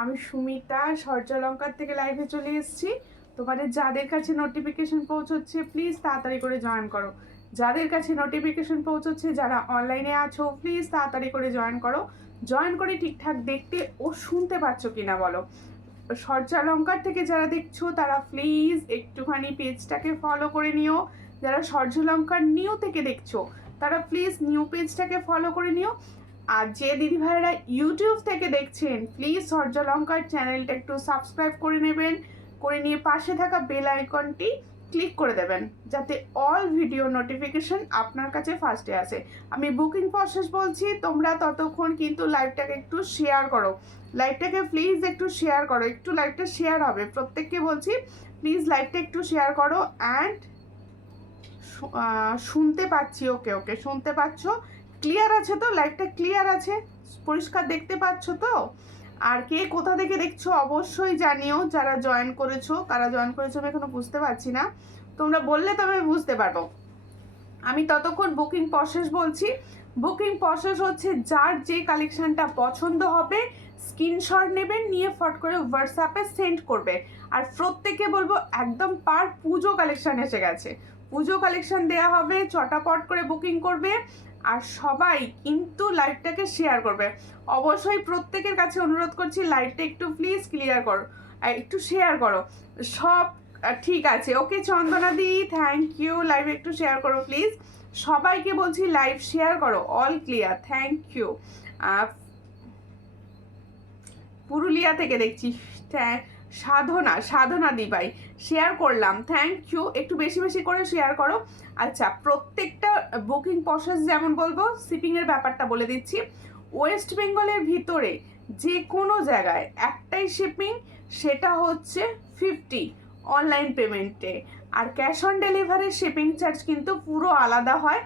আমি সুমিতা সূর্যালঙ্কার থেকে লাইভে চলে এসেছি। তোমাদের যাদের কাছে নোটিফিকেশন পৌঁছচ্ছে প্লিজ তাড়াতাড়ি করে জয়েন করো। যাদের কাছে নোটিফিকেশন পৌঁছচ্ছে, যারা অনলাইনে আছো প্লিজ তাড়াতাড়ি করে জয়েন করো। জয়েন করে ঠিকঠাক দেখতে ও শুনতে পাচ্ছ কিনা বলো। সূর্যালঙ্কার থেকে যারা দেখছো তারা প্লিজ একটুখানি পেজটাকে ফলো করে নিও। যারা সূর্যালঙ্কার নিউ থেকে দেখছো তারা প্লিজ নিউ পেজটাকে ফলো করে নিও। আর যে দিদি ভাইরা ইউটিউব থেকে দেখছেন প্লিজ সূর্যালঙ্কার চ্যানেলটা একটু সাবস্ক্রাইব করে নেবেন, করে নিয়ে পাশে থাকা বেল আইকনটি ক্লিক করে দেবেন যাতে অল ভিডিও নোটিফিকেশন আপনার কাছে ফার্স্টে আসে। আমি বুকিং প্রসেস বলছি, তোমরা ততক্ষণ কিন্তু লাইভটাকে একটু শেয়ার করো। লাইভটাকে প্লিজ একটু শেয়ার করো, একটু লাইভটা শেয়ার হবে, প্রত্যেককে বলছি প্লিজ লাইভটা একটু শেয়ার করো। অ্যান্ড শুনতে পাচ্ছি, ওকে ওকে শুনতে পাচ্ছ, ক্লিয়ার আছে তো? লাইভটা ক্লিয়ার আছে, পরিষ্কার দেখতে পাচ্ছ তো? আর কে কোথা থেকে দেখছো অবশ্যই জানিও। যারা জয়েন করেছো, কারা জয়েন করেছো আমি এখনো বুঝতে পারছি না, তোমরা বললে তবে বুঝতে পারবো। আমি ততক্ষণ বুকিং প্রসেস বলছি। বুকিং প্রসেস হচ্ছে যার যে কালেকশনটা পছন্দ হবে স্ক্রিনশট নেবেন, নিয়ে ফট করে হোয়াটসঅ্যাপে সেন্ড করবে। আর প্রত্যেকে বলবো একদম পার পুজো কালেকশন এসে গেছে, পুজো কালেকশন দেওয়া হবে, চটাপট করে বুকিং করবে। আর সবাই কিন্তু লাইভটাকে শেয়ার করবে। অবশ্যই প্রত্যেকের কাছে অনুরোধ করছি লাইভটা একটু প্লিজ ক্লিয়ার করো, একটু শেয়ার করো সব। ঠিক আছে, ওকে চন্দনা দি থ্যাংক ইউ, লাইভ একটু শেয়ার করো প্লিজ। সবাইকে বলছি লাইভ শেয়ার করো, all clear, thank you. Purulia থেকে দেখছি, সাধনা সাধনা দি ভাই শেয়ার করলাম, থ্যাংক ইউ। একটু বেশি বেশি করে শেয়ার করো। আচ্ছা, প্রত্যেকটা বুকিং প্রসেস যেমন বলবো, শিপিংয়ের ব্যাপারটা বলে দিচ্ছি। ওয়েস্ট বেঙ্গলের ভিতরে যে কোনো জায়গায় একটাই শিপিং, সেটা হচ্ছে 50 অনলাইন পেমেন্টে। আর ক্যাশ অন ডেলিভারির শিপিং চার্জ কিন্তু পুরো আলাদা হয়।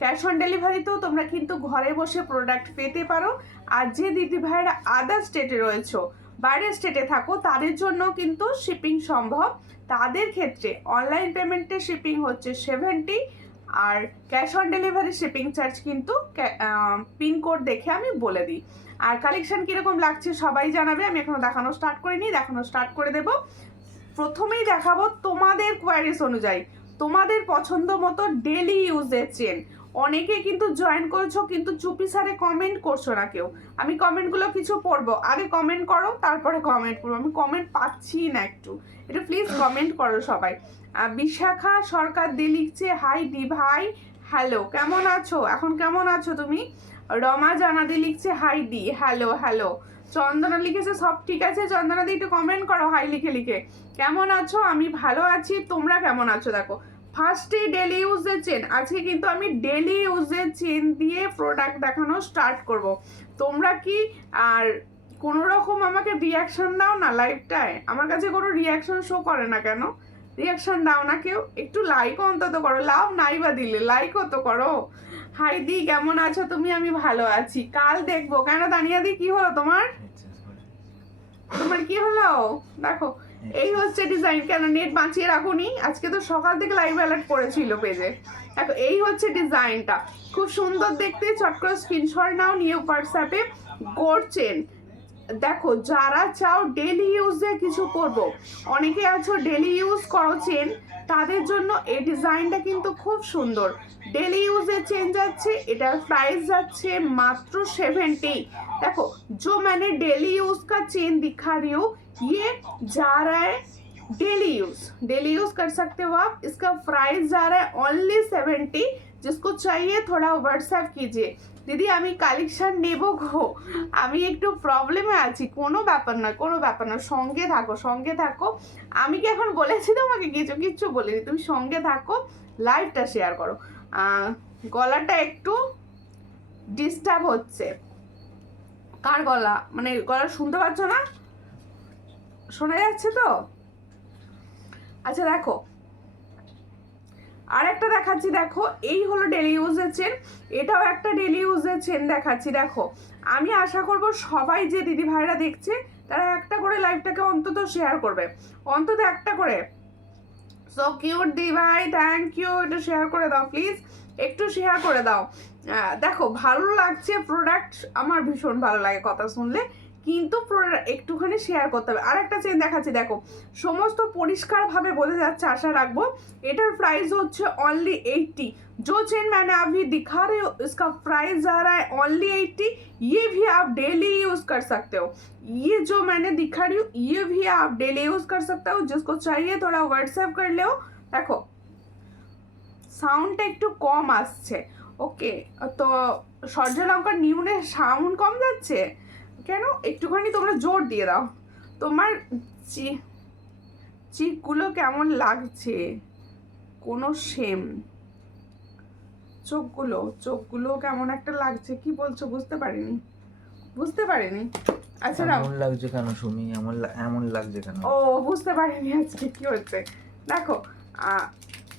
ক্যাশ অন ডেলিভারিতেও তোমরা কিন্তু ঘরে বসে প্রোডাক্ট পেতে পারো। আর যে দিদি ভাইরা আদার স্টেটে রয়েছো, বাইরের স্টেটে থাকো, তাদের জন্য কিন্তু শিপিং সম্ভব। তাদের ক্ষেত্রে অনলাইন পেমেন্টের শিপিং হচ্ছে 70, আর cash on delivery shipping charge কিন্তু পিনকোড দেখে আমি বলে দিই। আর কালেকশন কীরকম লাগছে সবাই জানাবে, আমি এখনো দেখানো স্টার্ট করিনি, দেখানো স্টার্ট করে দেবো। প্রথমেই দেখাবো তোমাদের কোয়ারিস অনুযায়ী, তোমাদের পছন্দ মতো ডেলি ইউজের চেন। অনেকে কিন্তু জয়েন করেছো কিন্তু চুপি সারে কমেন্ট করছো না কেউ। আমি কমেন্টগুলো কিছু পড়বো, আগে কমেন্ট করো তারপরে কমেন্ট পড়বো। আমি কমেন্ট পাচ্ছি না, একটু প্লিজ কমেন্ট করো সবাই। বিশাখা সরকার দি লিখছে হাই দি ভাই, হ্যালো কেমন আছো, এখন কেমন আছো তুমি? রমা জানাদি লিখছে হাই দি, হ্যালো হ্যালো। চন্দনা লিখেছে সব ঠিক আছে। চন্দনা দি একটু কমেন্ট করো হাই লিখে লিখে, কেমন আছো? আমি ভালো আছি, তোমরা কেমন আছো? দেখো ফার্স্টে ডেলি ইউজের চেন, আজকে কিন্তু আমি ডেলি ইউজের চেন দিয়ে প্রোডাক্ট দেখানো স্টার্ট করব। তোমরা কি আর কোনো রকম আমাকে রিয়াকশন দাও না লাইভটায়? আমার কাছে কোনো রিয়াকশন শো করে না কেন? রিয়াকশন দাও না কেউ, একটু লাইক অন্তত করো, লাভ নাই বা দিলে লাইকও তো করো। হাই দি কেমন আছো তুমি? আমি ভালো আছি, কাল দেখবো। কেন দানিয়া দি কি হলো তোমার? তোমার কি হলো? দেখো এই হচ্ছে ডিজাইন। কেন নেট বাঁচিয়ে রাখুনি? আজকে তো সকাল থেকে লাইভ অ্যালার্ট করেছিল পেজে। দেখো এই হচ্ছে ডিজাইনটা, খুব সুন্দর দেখতে। চট করে স্ক্রিনশট নাও, নিয়ে হোয়াটসঅ্যাপে গোল্ড চেন। দেখো যারা চাও ডেলি ইউজে কিছু করবো, অনেকে আছো ডেলি ইউজ করো চেন, তাদের জন্য এই ডিজাইনটা কিন্তু খুব সুন্দর। ডেলি ইউজে চেন যাচ্ছে, এটার প্রাইস যাচ্ছে মাত্র 70। देखो जो मैंने डेली यूज का चेन दिखा रही हूँ, ये जा रहा है डेली यूज कर सकते हो आप। इसका प्राइस जा रहा है ओनली 70। जिसको चाहिए थोड़ा व्हाट्सएप कीजिए। দিদি আমি কালেকশন নেবো গো, আমি একটু প্রবলেমে আছি। কোনো ব্যাপার না, কোনো ব্যাপার না, সঙ্গে থাকো সঙ্গে থাকো। আমি কি এখন বলেছি তোমাকে কিছু? কিচ্ছু বলিনি, তুমি সঙ্গে থাকো, লাইভটা শেয়ার করো। গলাটা একটু ডিস্টার্ব হচ্ছে। কার গলা? মানে গলা শুনতে পাচ্ছ না? শোনা যাচ্ছে তো? আচ্ছা দেখো আর একটা দেখাচ্ছি। দেখো এই হলো ডেলি ইউজের চেন, এটাও একটা ডেলি ইউজের চেন দেখাচ্ছি। দেখো আমি আশা করব সবাই যে দিদি ভাইরা দেখছে তারা একটা করে লাইভটাকে অন্তত শেয়ার করবে, অন্তত একটা করে। সো কিউট দি ভাই, থ্যাংক ইউ। একটু শেয়ার করে দাও প্লিজ, একটু শেয়ার করে দাও। দেখো ভালো লাগছে প্রোডাক্ট, আমার ভীষণ ভালো লাগে কথা শুনলে। কিন্তু একটুখানি শেয়ার করতে হবে। আর একটা চেন দেখাচ্ছি, দেখো সমস্ত পরিষ্কারভাবে বোঝা যাচ্ছে, আশা রাখবো। এটার প্রাইস হচ্ছে অনলি 80। जो चेन मैंने अभी दिखा रही हूँ इसका प्राइस जा रहा है ओनली 80। ये भी आप डेली यूज कर सकते हो। ये जो मैंने दिखा रही हूँ ये भी आप डेली यूज कर सकते हो। जिसको चाहिए थोड़ा व्हाट्सएप कर लो। देखो সাউন্ডটা একটু কম আসছে, ওকে? তো সূর্যলঙ্কার নিউনে সাউন্ড কম যাচ্ছে কেন? একটুখানি তোমরা জোর দিয়ে দাও। তোমার চিকগুলো কেমন লাগছে? কোনো সেম চোখগুলো কেমন একটা লাগছে, কি বলছো? বুঝতে পারিনি। আচ্ছা এমন লাগছে কেন সুমি? এমন লাগছে কেন? ও বুঝতে পারিনি আজকে কি হচ্ছে। দেখো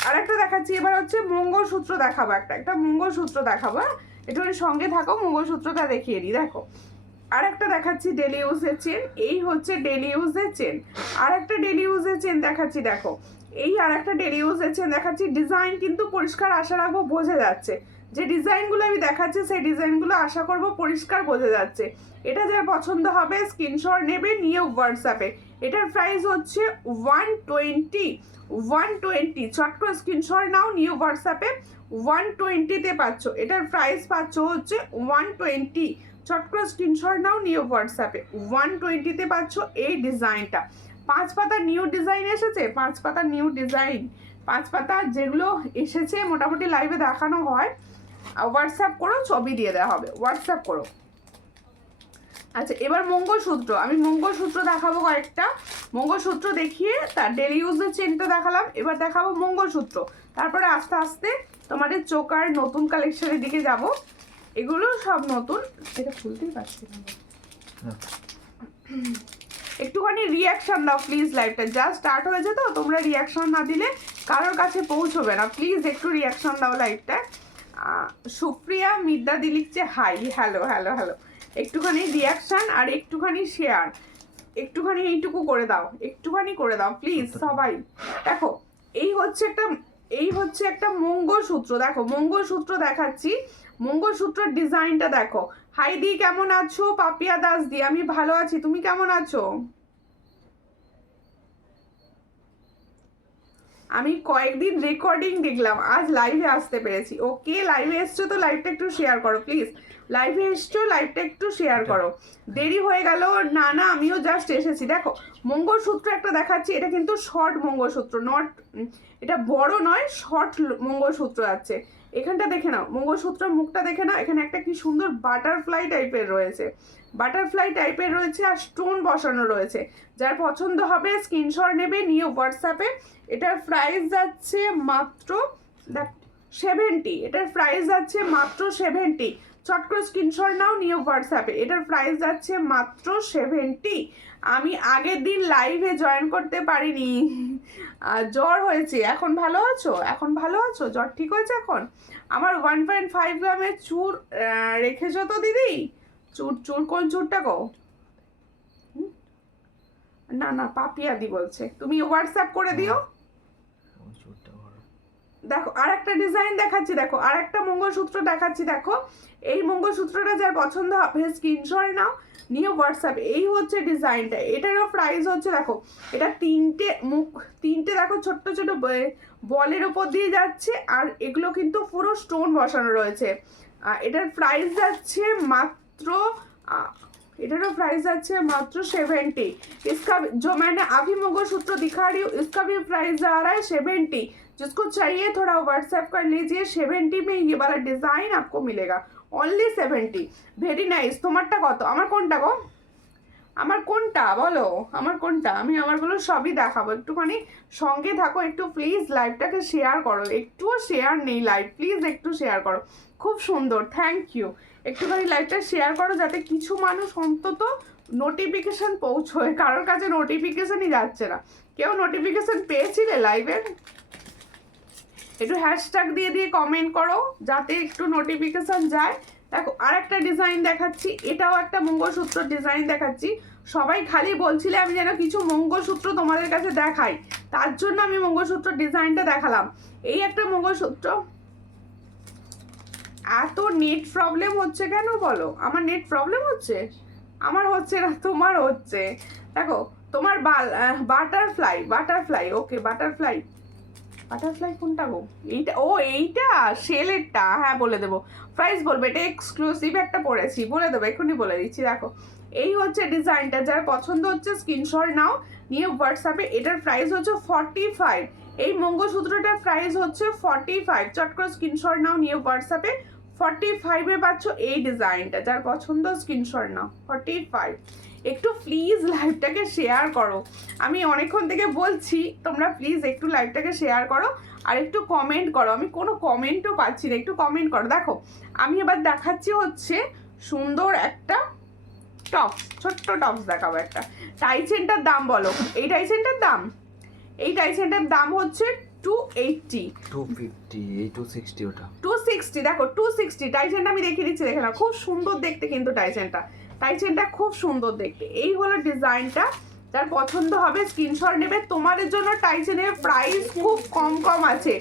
আর একটা দেখাচ্ছি, এবার হচ্ছে মঙ্গলসূত্র দেখাবো। একটা মঙ্গলসূত্র দেখাবো, একটু সঙ্গে থাকো, মঙ্গলসূত্রটা দেখিয়ে দিই। দেখো আর একটা দেখাচ্ছি ডেলি ইউজের চেন। এই হচ্ছে ডেলি ইউজের চেন। আর একটা ডেলি ইউজের চেন দেখাচ্ছি, দেখো এই আর একটা ডেলি ইউজের চেন দেখাচ্ছি। ডিজাইন কিন্তু পরিষ্কার আশা রাখবো বোঝা যাচ্ছে। যে ডিজাইনগুলো আমি দেখাচ্ছি সেই ডিজাইনগুলো আশা করবো পরিষ্কার বোঝা যাচ্ছে। এটা যার পছন্দ হবে স্ক্রিনশট নেবে, নিয়ে হোয়াটসঅ্যাপে। এটার প্রাইস হচ্ছে 120। চট করে স্ক্রিনশট নাও, নিয়ে হোয়াটসঅ্যাপে 120-তে পাচ্ছ। এটার প্রাইস পাচ্ছ হচ্ছে 120। চট করে স্ক্রিনশট নাও, নিয়ে হোয়াটসঅ্যাপে 120-তে পাচ্ছ এই ডিজাইনটা। 5 পাতা নিউ ডিজাইন এসেছে, 5 পাতা নিউ ডিজাইন, 5 পাতা যেগুলো এসেছে মোটামুটি লাইভে দেখানো হয়। হোয়াটসঅ্যাপ করো, ছবি দিয়ে দেওয়া হবে, হোয়াটসঅ্যাপ করো। আচ্ছা এবার মঙ্গলসূত্র, আমি মঙ্গলসূত্র দেখাবো কয়েকটা। মঙ্গলসূত্র দেখিয়ে তার ডেলি ইউজের চেনটা দেখালাম, এবার দেখাবো মঙ্গলসূত্র। তারপরে আস্তে আস্তে তোমাদের চোকার নতুন কালেকশনের দিকে যাব। এগুলো সব নতুন, এটা খুলতেই পারছি না। একটুখানি রিয়াকশন দাও প্লিজ, লাইভটা জাস্ট স্টার্ট হয়েছে তো, তোমরা রিয়াকশন না দিলে কারোর কাছে পৌঁছবে না। প্লিজ একটু রিয়াকশন দাও লাইভটা। সুপ্রিয়া মিদ্দাদি লিখছে হাই, হ্যালো হ্যালো হ্যালো। একটুখানি রিয়াকশন আর একটুখানি শেয়ার, একটুখানি এইটুকু করে দাও, একটুখানি করে দাও প্লিজ সবাই। দেখো এই হচ্ছে একটা মঙ্গলসূত্র। দেখো মঙ্গলসূত্র দেখাচ্ছি, মঙ্গলসূত্রের ডিজাইনটা দেখো। হাই দি কেমন আছো? পাপিয়া দাস দি, আমি ভালো আছি, তুমি কেমন আছো? আমি কয়েকদিন রেকর্ডিং দেখলাম, আজ লাইভে আসতে পেরেছি। ওকে লাইভে এসছো তো লাইভটা একটু শেয়ার করো প্লিজ। লাইভে এসছো, লাইভটা একটু শেয়ার করো। দেরি হয়ে গেল না, আমিও জাস্ট এসেছি। দেখো মঙ্গলসূত্র একটা দেখাচ্ছি, এটা কিন্তু শর্ট মঙ্গলসূত্র, নট এটা বড় নয়, শর্ট মঙ্গলসূত্র আছে। এখানটা দেখে নাও, মঙ্গলসূত্রের মুখটা দেখে নাও, এখানে একটা কি সুন্দর বাটারফ্লাই টাইপের রয়েছে, আর স্টোন বসানো রয়েছে। যার পছন্দ হবে স্ক্রিনশট নেবে, নিয়ে হোয়াটসঅ্যাপে। এটার প্রাইস যাচ্ছে মাত্র 70। এটার প্রাইস যাচ্ছে মাত্র 70। চট করে স্ক্রিনশট নাও, নিয়ে হোয়াটসঅ্যাপে। এটার প্রাইস যাচ্ছে মাত্র 70। আমি আগের দিন লাইভে জয়েন করতে পারিনি, জ্বর হয়েছে। এখন ভালো আছো? জ্বর ঠিক হয়েছে এখন? আমার 1.5 গ্রামের চুর রেখেছো তো দিদি? চুর কোন চুরটা গো? না পাপিয়া দি বলছে, তুমি হোয়াটসঅ্যাপ করে দিও। দেখো আর একটা ডিজাইন দেখাচ্ছি, দেখো আর একটা মঙ্গলসূত্র দেখাচ্ছি। দেখো এই মঙ্গলসূত্রটা যার পছন্দ হবে স্ক্রিনশট নাও, নিয়ে হোয়াটসঅ্যাপ। এই হচ্ছে ডিজাইনটা, এটারও প্রাইস হচ্ছে, দেখো এটা তিনটে দেখো ছোট্ট ছোট বলের ওপর দিয়ে যাচ্ছে, আর এগুলো কিন্তু পুরো স্টোন বসানো রয়েছে। এটার প্রাইস যাচ্ছে মাত্র 70। इसका जो मैंने अभी मंगलसूत्र दिखा रही हूँ इसका भी प्राइस आ रहा है 70। जिसको चाहिए थोड़ा व्हाट्सएप कर लीजिए। 70 में ये वाला डिजाइन आपको मिलेगा, ओनली 70। Very nice. তোমারটা কত? আমার কোনটা বলো, আমার কোনটা? আমি আমারগুলো সবই দেখাবো, একটুখানি সঙ্গে থাকো একটু প্লিজ। লাইভটাকে শেয়ার করো, একটুও শেয়ার নেই লাইভ, প্লিজ একটু শেয়ার করো। খুব সুন্দর, থ্যাংক ইউ। একটুখানি লাইভটা শেয়ার করো যাতে কিছু মানুষ অন্তত নোটিফিকেশন পৌঁছয়, কারোর কাছে নোটিফিকেশনই যাচ্ছে না। কেউ নোটিফিকেশন পেয়েছিলে লাইভের? একটু হ্যাশট্যাগ দিয়ে কমেন্ট করো যাতে একটু নোটিফিকেশন যায়। দেখো আর একটা ডিজাইন দেখাচ্ছি, এটাও একটা মঙ্গলসূত্র ডিজাইন দেখাচ্ছি। সবাই খালি বলছিলে আমি যেন কিছু মঙ্গলসূত্র তোমাদের কাছে দেখাই, তার জন্য আমি মঙ্গলসূত্র ডিজাইনটা দেখালাম। এই একটা মঙ্গলসূত্র। এত নেট প্রবলেম হচ্ছে কেন বলো? আমার নেট প্রবলেম হচ্ছে? আমার হচ্ছে না, তোমার হচ্ছে। দেখো তোমার বাটারফ্লাই ওকে, বাটারফ্লাই কোনটা গো? এইটা, ও এইটা শেলেরটা, হ্যাঁ বলে দেবো, প্রাইস বলবো, এটা এক্সক্লুসিভ একটা পড়েছি, বলে দেবো, এক্ষুনি বলে দিচ্ছি। দেখো এই হচ্ছে ডিজাইনটা, যার পছন্দ হচ্ছে স্ক্রিনশট নাও, নিয়ে হোয়াটসঅ্যাপে। এটার প্রাইস হচ্ছে 45। এই মঙ্গলসূত্রটার প্রাইস হচ্ছে 45। চট করে স্ক্রিনশট নাও, নিয়ে হোয়াটসঅ্যাপে 45-এ পাচ্ছ এই ডিজাইনটা, যার পছন্দ স্ক্রিনশট নাও। 45। একটু প্লিজ লাইভটাকে শেয়ার করো, আমি অনেকক্ষণ থেকে বলছি, তোমরা প্লিজ একটু লাইভটাকে শেয়ার করো আর একটু কমেন্ট করো। আমি কোনো কমেন্টও পাচ্ছি না, একটু কমেন্ট করো। দেখো আমি এবার দেখাচ্ছি হচ্ছে সুন্দর একটা টপস, ছোট্ট টপস দেখাবো একটা। টাইচেনটার দাম বলো, এই টাইচেনটার দাম, এই টাইচেনটার দাম হচ্ছে 280। 250, এই 260 ওটা। 260, দেখো 260 টাইচেনটা আমি দেখিয়ে দিচ্ছি, দেখে নাও। খুব সুন্দর দেখতে কিন্তু টাইচেনটা খুব সুন্দর দেখতে। এই হলো ডিজাইনটা, যার পছন্দ হবে স্ক্রিনশট নেবে। তোমাদের জন্য টাইচেনের প্রাইস খুব কম আছে,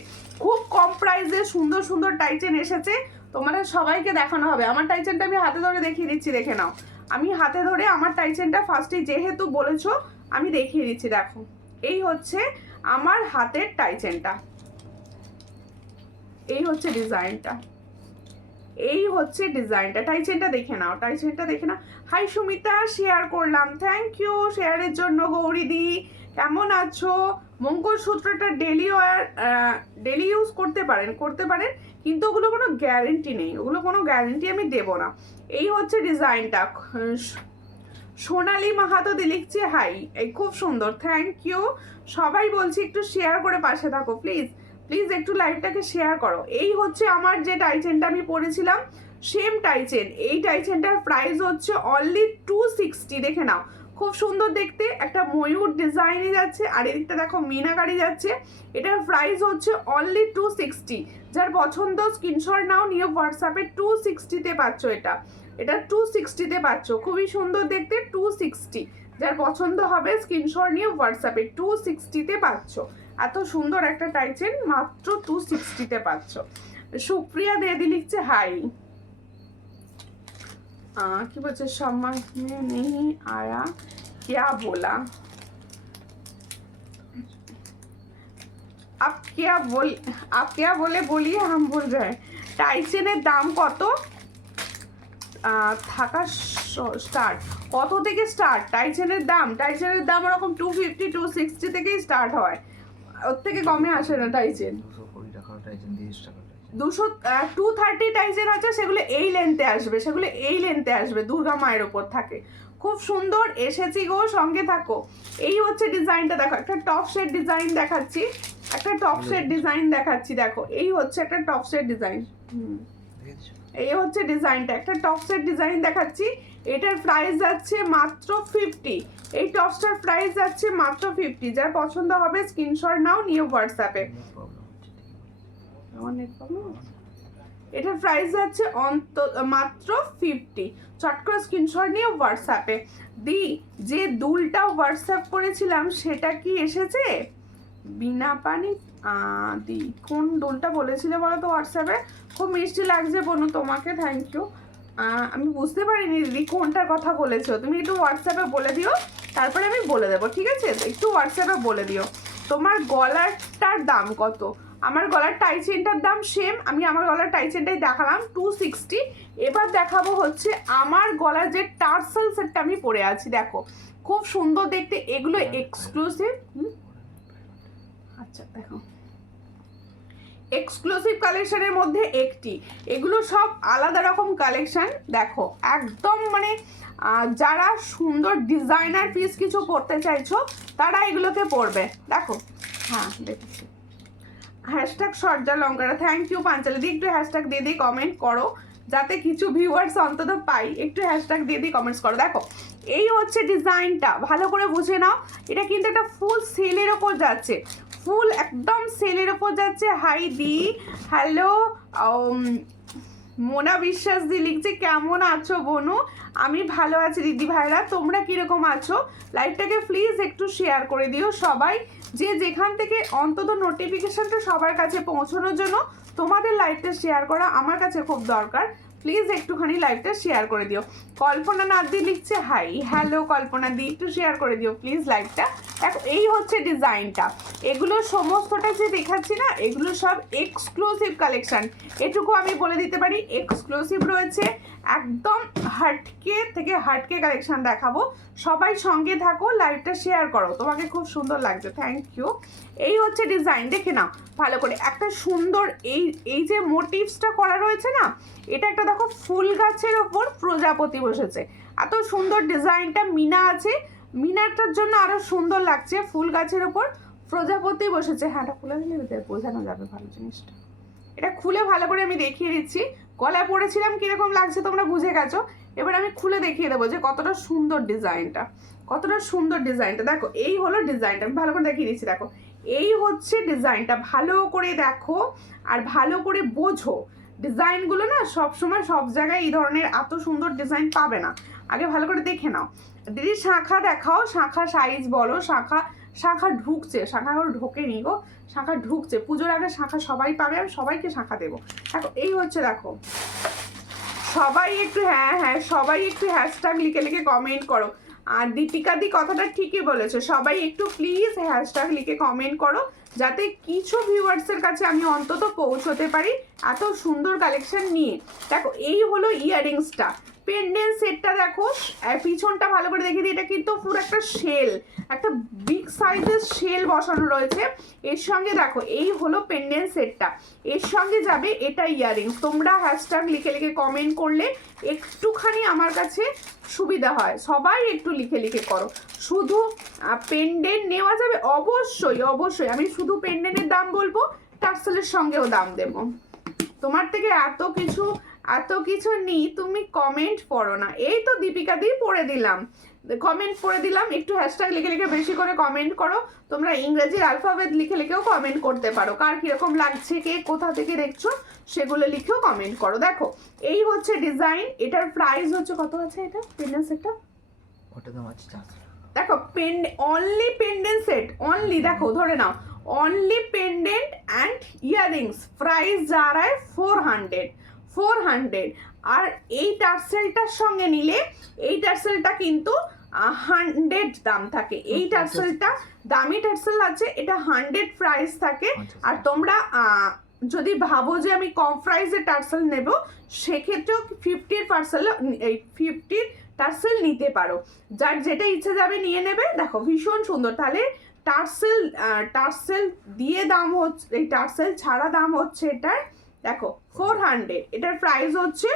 খুব কম প্রাইসে সুন্দর সুন্দর টাইচেন এসেছে, তোমাদের সবাইকে দেখানো হবে। আমার টাইচেনটা আমি হাতে ধরে দেখিয়ে দিচ্ছি, দেখে নাও। আমি হাতে ধরে আমার টাইচেনটা ফার্স্টে যেহেতু বলেছো আমি দেখিয়ে দিচ্ছি। দেখো এই হচ্ছে আমার হাতের টাইচেনটা, এই হচ্ছে ডিজাইনটা, এই হচ্ছে ডিজাইনটা। টাইচেনটা দেখে নাও, টাইচেনটা দেখে নাও। হাই সুমিতা, শেয়ার করলাম, থ্যাংক ইউ শেয়ারের জন্য। গৌরীদি কেমন আছো? মঙ্গলসূত্রটা ডেলি ইউজ করতে পারেন, কিন্তু ওগুলো কোনো গ্যারেন্টি নেই, ওগুলো কোনো গ্যারেন্টি আমি দেবো না। এই হচ্ছে ডিজাইনটা। সোনালি মাহাতো লিখছে হাই, এই খুব সুন্দর, থ্যাংক ইউ। সবাই বলছি একটু শেয়ার করে পাশে থাকো প্লিজ, প্লিজ একটু লাইভটাকে শেয়ার করো। এই হচ্ছে আমার যে টাইচেনটা আমি পরেছিলাম, সেম টাইচেন। এই টাইচেনটার প্রাইস হচ্ছে অনলি 260, দেখে নাও। খুব সুন্দর দেখতে, একটা ময়ূর ডিজাইনে যাচ্ছে, আর এদিকটা দেখো মিনাকারি যাচ্ছে। এটার প্রাইস হচ্ছে অনলি 260। যার পছন্দ স্ক্রিনশট নাও, নিয়ে হোয়াটসঅ্যাপে 260-তে পাচ্ছ। এটা 260-তে পাচ্ছ, খুবই সুন্দর দেখতে। 260, যার পছন্দ হবে স্ক্রিনশট নিয়ে হোয়াটসঅ্যাপে 260-তে পাচ্ছ। এত সুন্দর একটা টাইচেন মাত্র 260-তে পাচ্ছ। সুপ্রিয়া দেদি লিখছে হাই, কি বলছে, সম্মান নেই আয়া क्या बोला, आप क्या बोले बोलिए, हम बोल रहे हैं। টাইচেনের দাম কত থাকা স্টার্ট, কত থেকে স্টার্ট টাইচেনের দাম ওরকম 250 260 থেকেই স্টার্ট হয়, ওর থেকে কমে আসে না টাইচেন। 220 টাকা টাইচেন, 30 টাকা টাইচেন, 230 টাইচেন আছে, সেগুলো এই লেন্থে আসবে, দুর্গা মায়ের ওপর থাকে। খুব সুন্দর এসেছি গো, সঙ্গে থাকো। এই হচ্ছে ডিজাইনটা, দেখো একটা টপসের ডিজাইন দেখাচ্ছি, দেখো এই হচ্ছে একটা টপসের ডিজাইন, এই হচ্ছে ডিজাইনটা, একটা টপসের ডিজাইন দেখাচ্ছি। এটার প্রাইস যাচ্ছে মাত্র 50, এই টপসটার প্রাইস যাচ্ছে মাত্র 50। যার পছন্দ হবে স্ক্রিনশট নাও, নিয়ে হোয়াটসঅ্যাপে। এটার প্রাইস যাচ্ছে মাত্র 50। চট করে স্ক্রিনশট নিয়ে হোয়াটসঅ্যাপে যে দুলটা হোয়াটসঅ্যাপ করেছিলাম সেটা কি এসেছে? বিনা পানি কোন দুলটা বলেছিলে বলো তো হোয়াটসঅ্যাপে? খুব মিষ্টি লাগছে বনু তোমাকে, থ্যাংক ইউ। আমি বুঝতে পারিনি দিদি কোনটার কথা বলেছো, তুমি একটু হোয়াটসঅ্যাপে বলে দিও, তারপরে আমি বলে দেবো, ঠিক আছে? একটু হোয়াটসঅ্যাপে বলে দিও তোমার গলাটার দাম কত। আমার গলার টাইচেনটার দাম সেম, আমি আমার গলার টাইচেনটাই দেখালাম 260। এবার দেখাবো হচ্ছে আমার গলার যে টার্সেল সেটটা আমি পরে আছি, দেখো খুব সুন্দর দেখতে, এগুলো এক্সক্লুসিভ। আচ্ছা দেখো, এক্সক্লুসিভ কালেকশনের মধ্যে একটি, এগুলো সব আলাদা রকম কালেকশন। দেখো একদম মানে যারা সুন্দর ডিজাইনার পিস কিছু পরতে চাইছো তারা এগুলোকে পরবে। দেখো, হ্যাঁ দেখছি, হ্যাশট্যাগ সর্জা লঙ্কারা, থ্যাংক ইউ পাঞ্চালি দি, একটু হ্যাশট্যাগ দিয়ে দিয়ে কমেন্ট করো যাতে কিছু ভিউয়ার্স অন্তত পাই, একটু হ্যাশট্যাগ দিয়ে দিয়ে কমেন্টস করো। দেখো এই হচ্ছে ডিজাইনটা, ভালো করে বুঝে নাও। এটা কিন্তু একটা ফুল সেলের ওপর যাচ্ছে, ফুল একদম সেলের ওপর যাচ্ছে। হাই দি, হ্যালো। মোনা বিশ্বাস দি লিখছে কেমন আছো বনু? আমি ভালো আছি দিদি ভাইরা, তোমরা কিরকম আছো? লাইভটাকে প্লিজ একটু শেয়ার করে দিও সবাই, যে যেখান থেকে অন্তত নোটিফিকেশনটা সবার কাছে পৌঁছানোর জন্য তোমাদের লাইভটা শেয়ার করা আমার কাছে খুব দরকার। প্লিজ একটুখানি লাইভটা শেয়ার করে দিও। কল্পনা নাদি লিখছে হাই, হ্যালো কল্পনা দি, একটু শেয়ার করে দিও প্লিজ লাইভটা। দেখো এই হচ্ছে ডিজাইনটা, এগুলো সমস্তটা যে দেখাচ্ছি না এগুলো সব এক্সক্লুসিভ কালেকশন, এটুকু আমি বলে দিতে পারি এক্সক্লুসিভ রয়েছে, একদম হাটকে থেকে হাটকে কালেকশন দেখাবো। সবাই সঙ্গে থাকো, লাইভটা শেয়ার করো, তোমাকে খুব সুন্দর লাগছে, থ্যাংক ইউ। এই হচ্ছে ডিজাইন, দেখে নাও ভালো করে, একটা সুন্দর এই যে মোটিভসটা করা রয়েছে না, এটা একটা দেখো ফুল গাছের ওপর প্রজাপতি বসেছে, এত সুন্দর ডিজাইনটা, মিনা আছে, মিনারটার জন্য আরো সুন্দর লাগছে, ফুল গাছের ওপর প্রজাপতি বসেছে। হ্যাঁ এটা খুলে দিলে বোঝানো যাবে ভালো জিনিসটা, এটা খুলে ভালো করে আমি দেখিয়ে দিচ্ছি। গলায় পড়েছিলাম কিরকম লাগছে তোমরা বুঝে গেছো, এবার আমি খুলে দেখিয়ে দেবো যে কতটা সুন্দর ডিজাইনটা, কতটা সুন্দর ডিজাইনটা। দেখো এই হলো ডিজাইনটা, আমি ভালো করে দেখিয়ে দিচ্ছি, দেখো এই হচ্ছে ডিজাইনটা, ভালো করে দেখো আর ভালো করে বোঝো। ডিজাইনগুলো না সবসময় সব জায়গায় এই ধরনের এত সুন্দর ডিজাইন পাবে না, আগে ভালো করে দেখে নাও। দিদি শাঁখা দেখাও, শাঁখা সাইজ বলো, শাঁখা ঢুকছে, শাঁখা করে ঢোকেনি গো, শাঁখা ঢুকছে, পুজোর আগে শাঁখা সবাই পাবে, আমি সবাইকে শাঁখা দেবো। দেখো এই হচ্ছে, দেখো সবাই একটু হ্যাঁ সবাই একটু হ্যাশট্যাগ লিখে কমেন্ট করো। আর দীপিকা দি কথাটা ঠিকই বলেছে, সবাই একটু প্লিজ হ্যাশট্যাগ লিখে কমেন্ট করো, যাতে কিছু ভিউয়ার্সের কাছে আমি অন্তত পৌঁছতে পারি এত সুন্দর কালেকশন নিয়ে। দেখো এই হলো ইয়াররিংসটা, পেন্ডেন্ট সেটটা দেখো, পিছনটা ভালো করে দেখিয়ে দিই, এটা কিন্তু পুরো একটা শেল, একটা বিগ সাইজের শেল বসানো রয়েছে এর সঙ্গে। দেখো এই হলো পেন্ডেন্ট সেটটা, এর সঙ্গে যাবে এটা ইয়াররিংস। তোমরা হ্যাশট্যাগ লিখে কমেন্ট করলে একটুখানি আমার কাছে সুবিধা হয়, সবাই একটু লিখে করো। শুধু পেন্ডেন্ট নেওয়া যাবে অবশ্যই, আমি শুধু পেন্ডেন্টের দাম বলবো, টার্সেলের সঙ্গেও দাম দেবো। তোমার থেকে এত কিছু নিই, তুমি কমেন্ট পড়ো না। এই তো দীপিকা দি পড়ে দিলাম, কমেন্ট পড়ে দিলাম, একটু হ্যাশট্যাগ লিখে বেশি করে কমেন্ট করো। তোমরা ইংরেজির অ্যালফাবেট লিখেও কমেন্ট করতে পারো, কার কিরকম লাগছে, কে কোথা থেকে দেখছো সেগুলো লিখেও কমেন্ট করো। দেখো এই হচ্ছে ডিজাইন, এটার প্রাইস হচ্ছে কত আছে, এটা পেন্ডেন্ট সেটটা ওটা দাম আছে 400। দেখো অনলি পেন্ডেন্ট সেট, অনলি দেখো ধরে নাও, only pendant and earrings price যা রায় 400। আর এই টার্সেলটার সঙ্গে নিলে এই টার্সেলটা কিন্তু 100 দাম থাকে, এই টার্সেলটা দামি টার্সেল আছে, এটা 100 প্রাইস থাকে। আর তোমরা যদি ভাবো যে আমি কম প্রাইসে টার্সেল নেব, সেক্ষেত্রেও 50 টার্সেল নিতে পারো, যার যেটা ইচ্ছে যাবে নিয়ে নেবে। দেখো ভীষণ সুন্দর, তাহলে টার্সেল দিয়ে দাম হচ্ছে, এই টার্সেল ছাড়া দাম হচ্ছে এটার দেখো 400, এটার প্রাইস হচ্ছে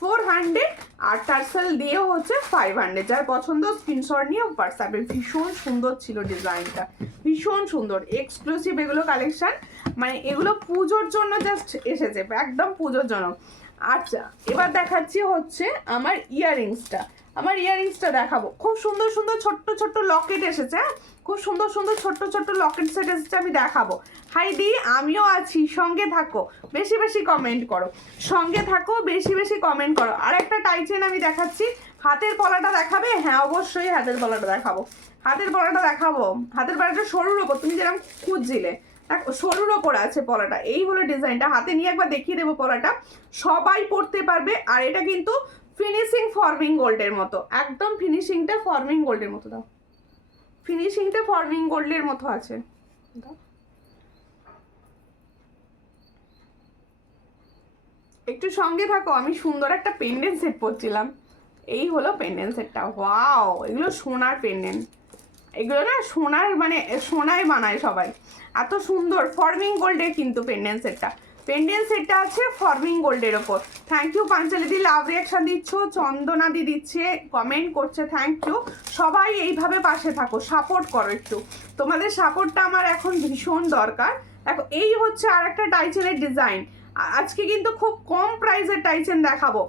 400 আর টার্সেল দিয়েও হচ্ছে 500। যার পছন্দ স্ক্রিনশট নিয়ে হোয়াটসঅ্যাপে। ভীষণ সুন্দর ছিল ডিজাইনটা, ভীষণ সুন্দর এক্সক্লুসিভ এগুলো কালেকশন, মানে এগুলো পুজোর জন্য জাস্ট এসেছে, একদম পুজোর জন্য। আচ্ছা এবার দেখাচ্ছি হচ্ছে আমার ইয়াররিংসটা দেখাবো। খুব সুন্দর ছোট্ট লকেট এসেছে, খুব সুন্দর ছোট্ট লকেট সেট এসেছে, আমি দেখাবো। হাই দি আমিও আছি, সঙ্গে থাকো, বেশি কমেন্ট করো, সঙ্গে থাকো, বেশি কমেন্ট করো। আর একটা টাইচেন আমি দেখাচ্ছি, হাতের পলাটা দেখাবে? হ্যাঁ অবশ্যই হাতের পলাটা দেখাবো, হাতের পলাটা সরুর ওপর, তুমি যেরকম খুঁজছিলে দেখো সরুর ওপর আছে পলাটা। এই হলো ডিজাইনটা, হাতে নিয়ে একবার দেখিয়ে দেবো পলাটা, সবাই পরতে পারবে। আর এটা কিন্তু ফিনিশিং ফর্মিং গোল্ডের মতো, একদম ফিনিশিংটা ফর্মিং গোল্ডের মতো, দাও ফিনিশিংটা ফর্মিং গোল্ডের মতো আছে। একটু সঙ্গে থাকো, আমি সুন্দর একটা পেন্ডেন্ট সেট পরছিলাম, এই হলো পেন্ডেন্ট সেটটা। ওয়াও এগুলো সোনার পেন্ডেন্ট, এগুলো না সোনার মানে সোনায় বানায় সবাই, এত সুন্দর ফর্মিং গোল্ডের কিন্তু পেন্ডেন্ট সেটটা আছে ফর্মিং গোল্ডের ওপর। থ্যাংক ইউ পাঞ্চালি দি, লাভ রিয়াকশন দিচ্ছ, চন্দনা দি দিচ্ছে, কমেন্ট করছে, থ্যাংক ইউ। সবাই এইভাবে পাশে থাকো, সাপোর্ট করো একটু, তোমাদের সাপোর্টটা আমার এখন ভীষণ দরকার। দেখো এই হচ্ছে আর একটা টাইচেনের ডিজাইন, আজকে কিন্তু খুব কম প্রাইসের টাইচেন দেখাবো।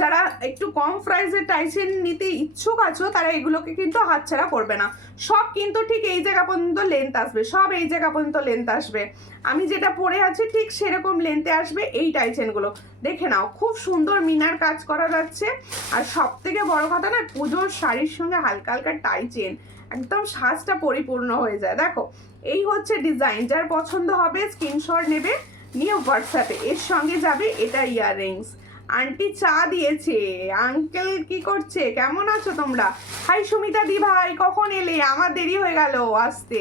যারা একটু কম প্রাইসের টাইচেন নিতে ইচ্ছুক আছো তারা এগুলোকে কিন্তু হাতছাড়া করবে না, সব কিন্তু ঠিক এই জায়গা পর্যন্ত লেন্থ আসবে, সব এই জায়গা পর্যন্ত লেন্থ আসবে, আমি যেটা পরে আছি ঠিক সেরকম লেন্থে আসবে এই টাইচেনগুলো। দেখে নাও খুব সুন্দর মিনার কাজ করা যাচ্ছে। আর সব থেকে বড় কথা না, পুজোর শাড়ির সঙ্গে হালকা টাইচেন, একদম সাজটা পরিপূর্ণ হয়ে যায়। দেখো এই হচ্ছে ডিজাইন, যার পছন্দ হবে স্ক্রিনশট নেবে, নিয়ে হোয়াটসঅ্যাপে, এর সঙ্গে যাবে এটা ইয়াররিংস। আন্টি চা দিয়েছে, আঙ্কেল কি করছে, কেমন আছো তোমরা? হাই সুমিতা দি ভাই, কখন এলে? আমার দেরি হয়ে গেল আসতে,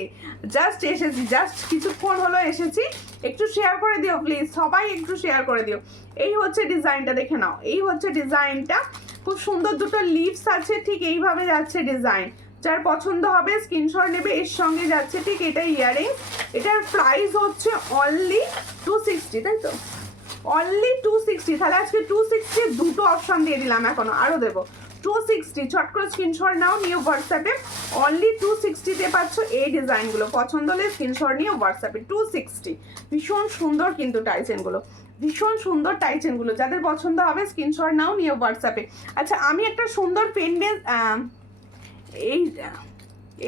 জাস্ট এসেছি, জাস্ট কিছুক্ষণ হলো এসেছি। একটু শেয়ার করে দিও প্লিজ, সবাই একটু শেয়ার করে দিও। এই হচ্ছে ডিজাইনটা, দেখে নাও, এই হচ্ছে ডিজাইনটা, খুব সুন্দর দুটো লিভস আছে, ঠিক এইভাবে যাচ্ছে ডিজাইন। যার পছন্দ হবে স্ক্রিনশট নেবে, এর সঙ্গে যাচ্ছে ঠিক এটা ইয়ারিং। এটার প্রাইস হচ্ছে অনলি 260, তাই তো? অনলি 260। তাহলে আজকে 260 দুটো অপশন দিয়ে দিলাম, এখনো আরও দেবো। 260 চট করে স্ক্রিনশট নাও, নিয়ে হোয়াটসঅ্যাপে অনলি 260-তে পাচ্ছ এই ডিজাইনগুলো। পছন্দ হলে স্ক্রিনশট নিয়ে হোয়াটসঅ্যাপে 260। ভীষণ সুন্দর কিন্তু টাইচেনগুলো, ভীষণ সুন্দর টাইচেনগুলো, যাদের পছন্দ হবে স্ক্রিনশট নাও, নিয়ে হোয়াটসঅ্যাপে। আচ্ছা, আমি একটা সুন্দর পেন্ডেন্ট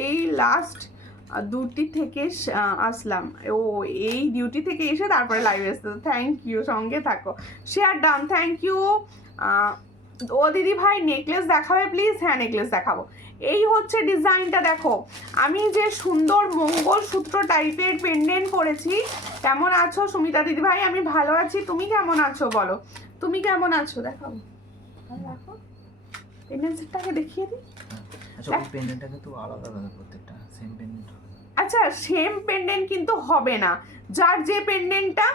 এই লাস্ট ডিউটি থেকে আসলাম, ও এই ডিউটি থেকে এসে তারপরে লাইভে আসতে। থ্যাংক ইউ, সঙ্গে থাকো, শেয়ার ডান, থ্যাংক ইউ। ও দিদি ভাই নেকলেস দেখাবে প্লিজ? হ্যাঁ নেকলেস দেখাবো। এই হচ্ছে ডিজাইনটা, দেখো আমি যে সুন্দর মঙ্গলসূত্র টাইপের পেন্ডেন্ট করেছি। কেমন আছো সুমিতা দিদি ভাই? আমি ভালো আছি, তুমি কেমন আছো বলো, তুমি কেমন আছো? দেখাবো, দেখো পেন্ডেন্ট সেটটাকে দেখিয়ে দিই। আচ্ছা, ওই পেন্ডেন্টটা কিন্তু আলাদা আলাদা, প্রত্যেকটা সেম পেন্ডেন্ট। আচ্ছা, সেম পেন্ডেন্ট কিন্তু হবে না, যার যে পেন্ডেন্টটা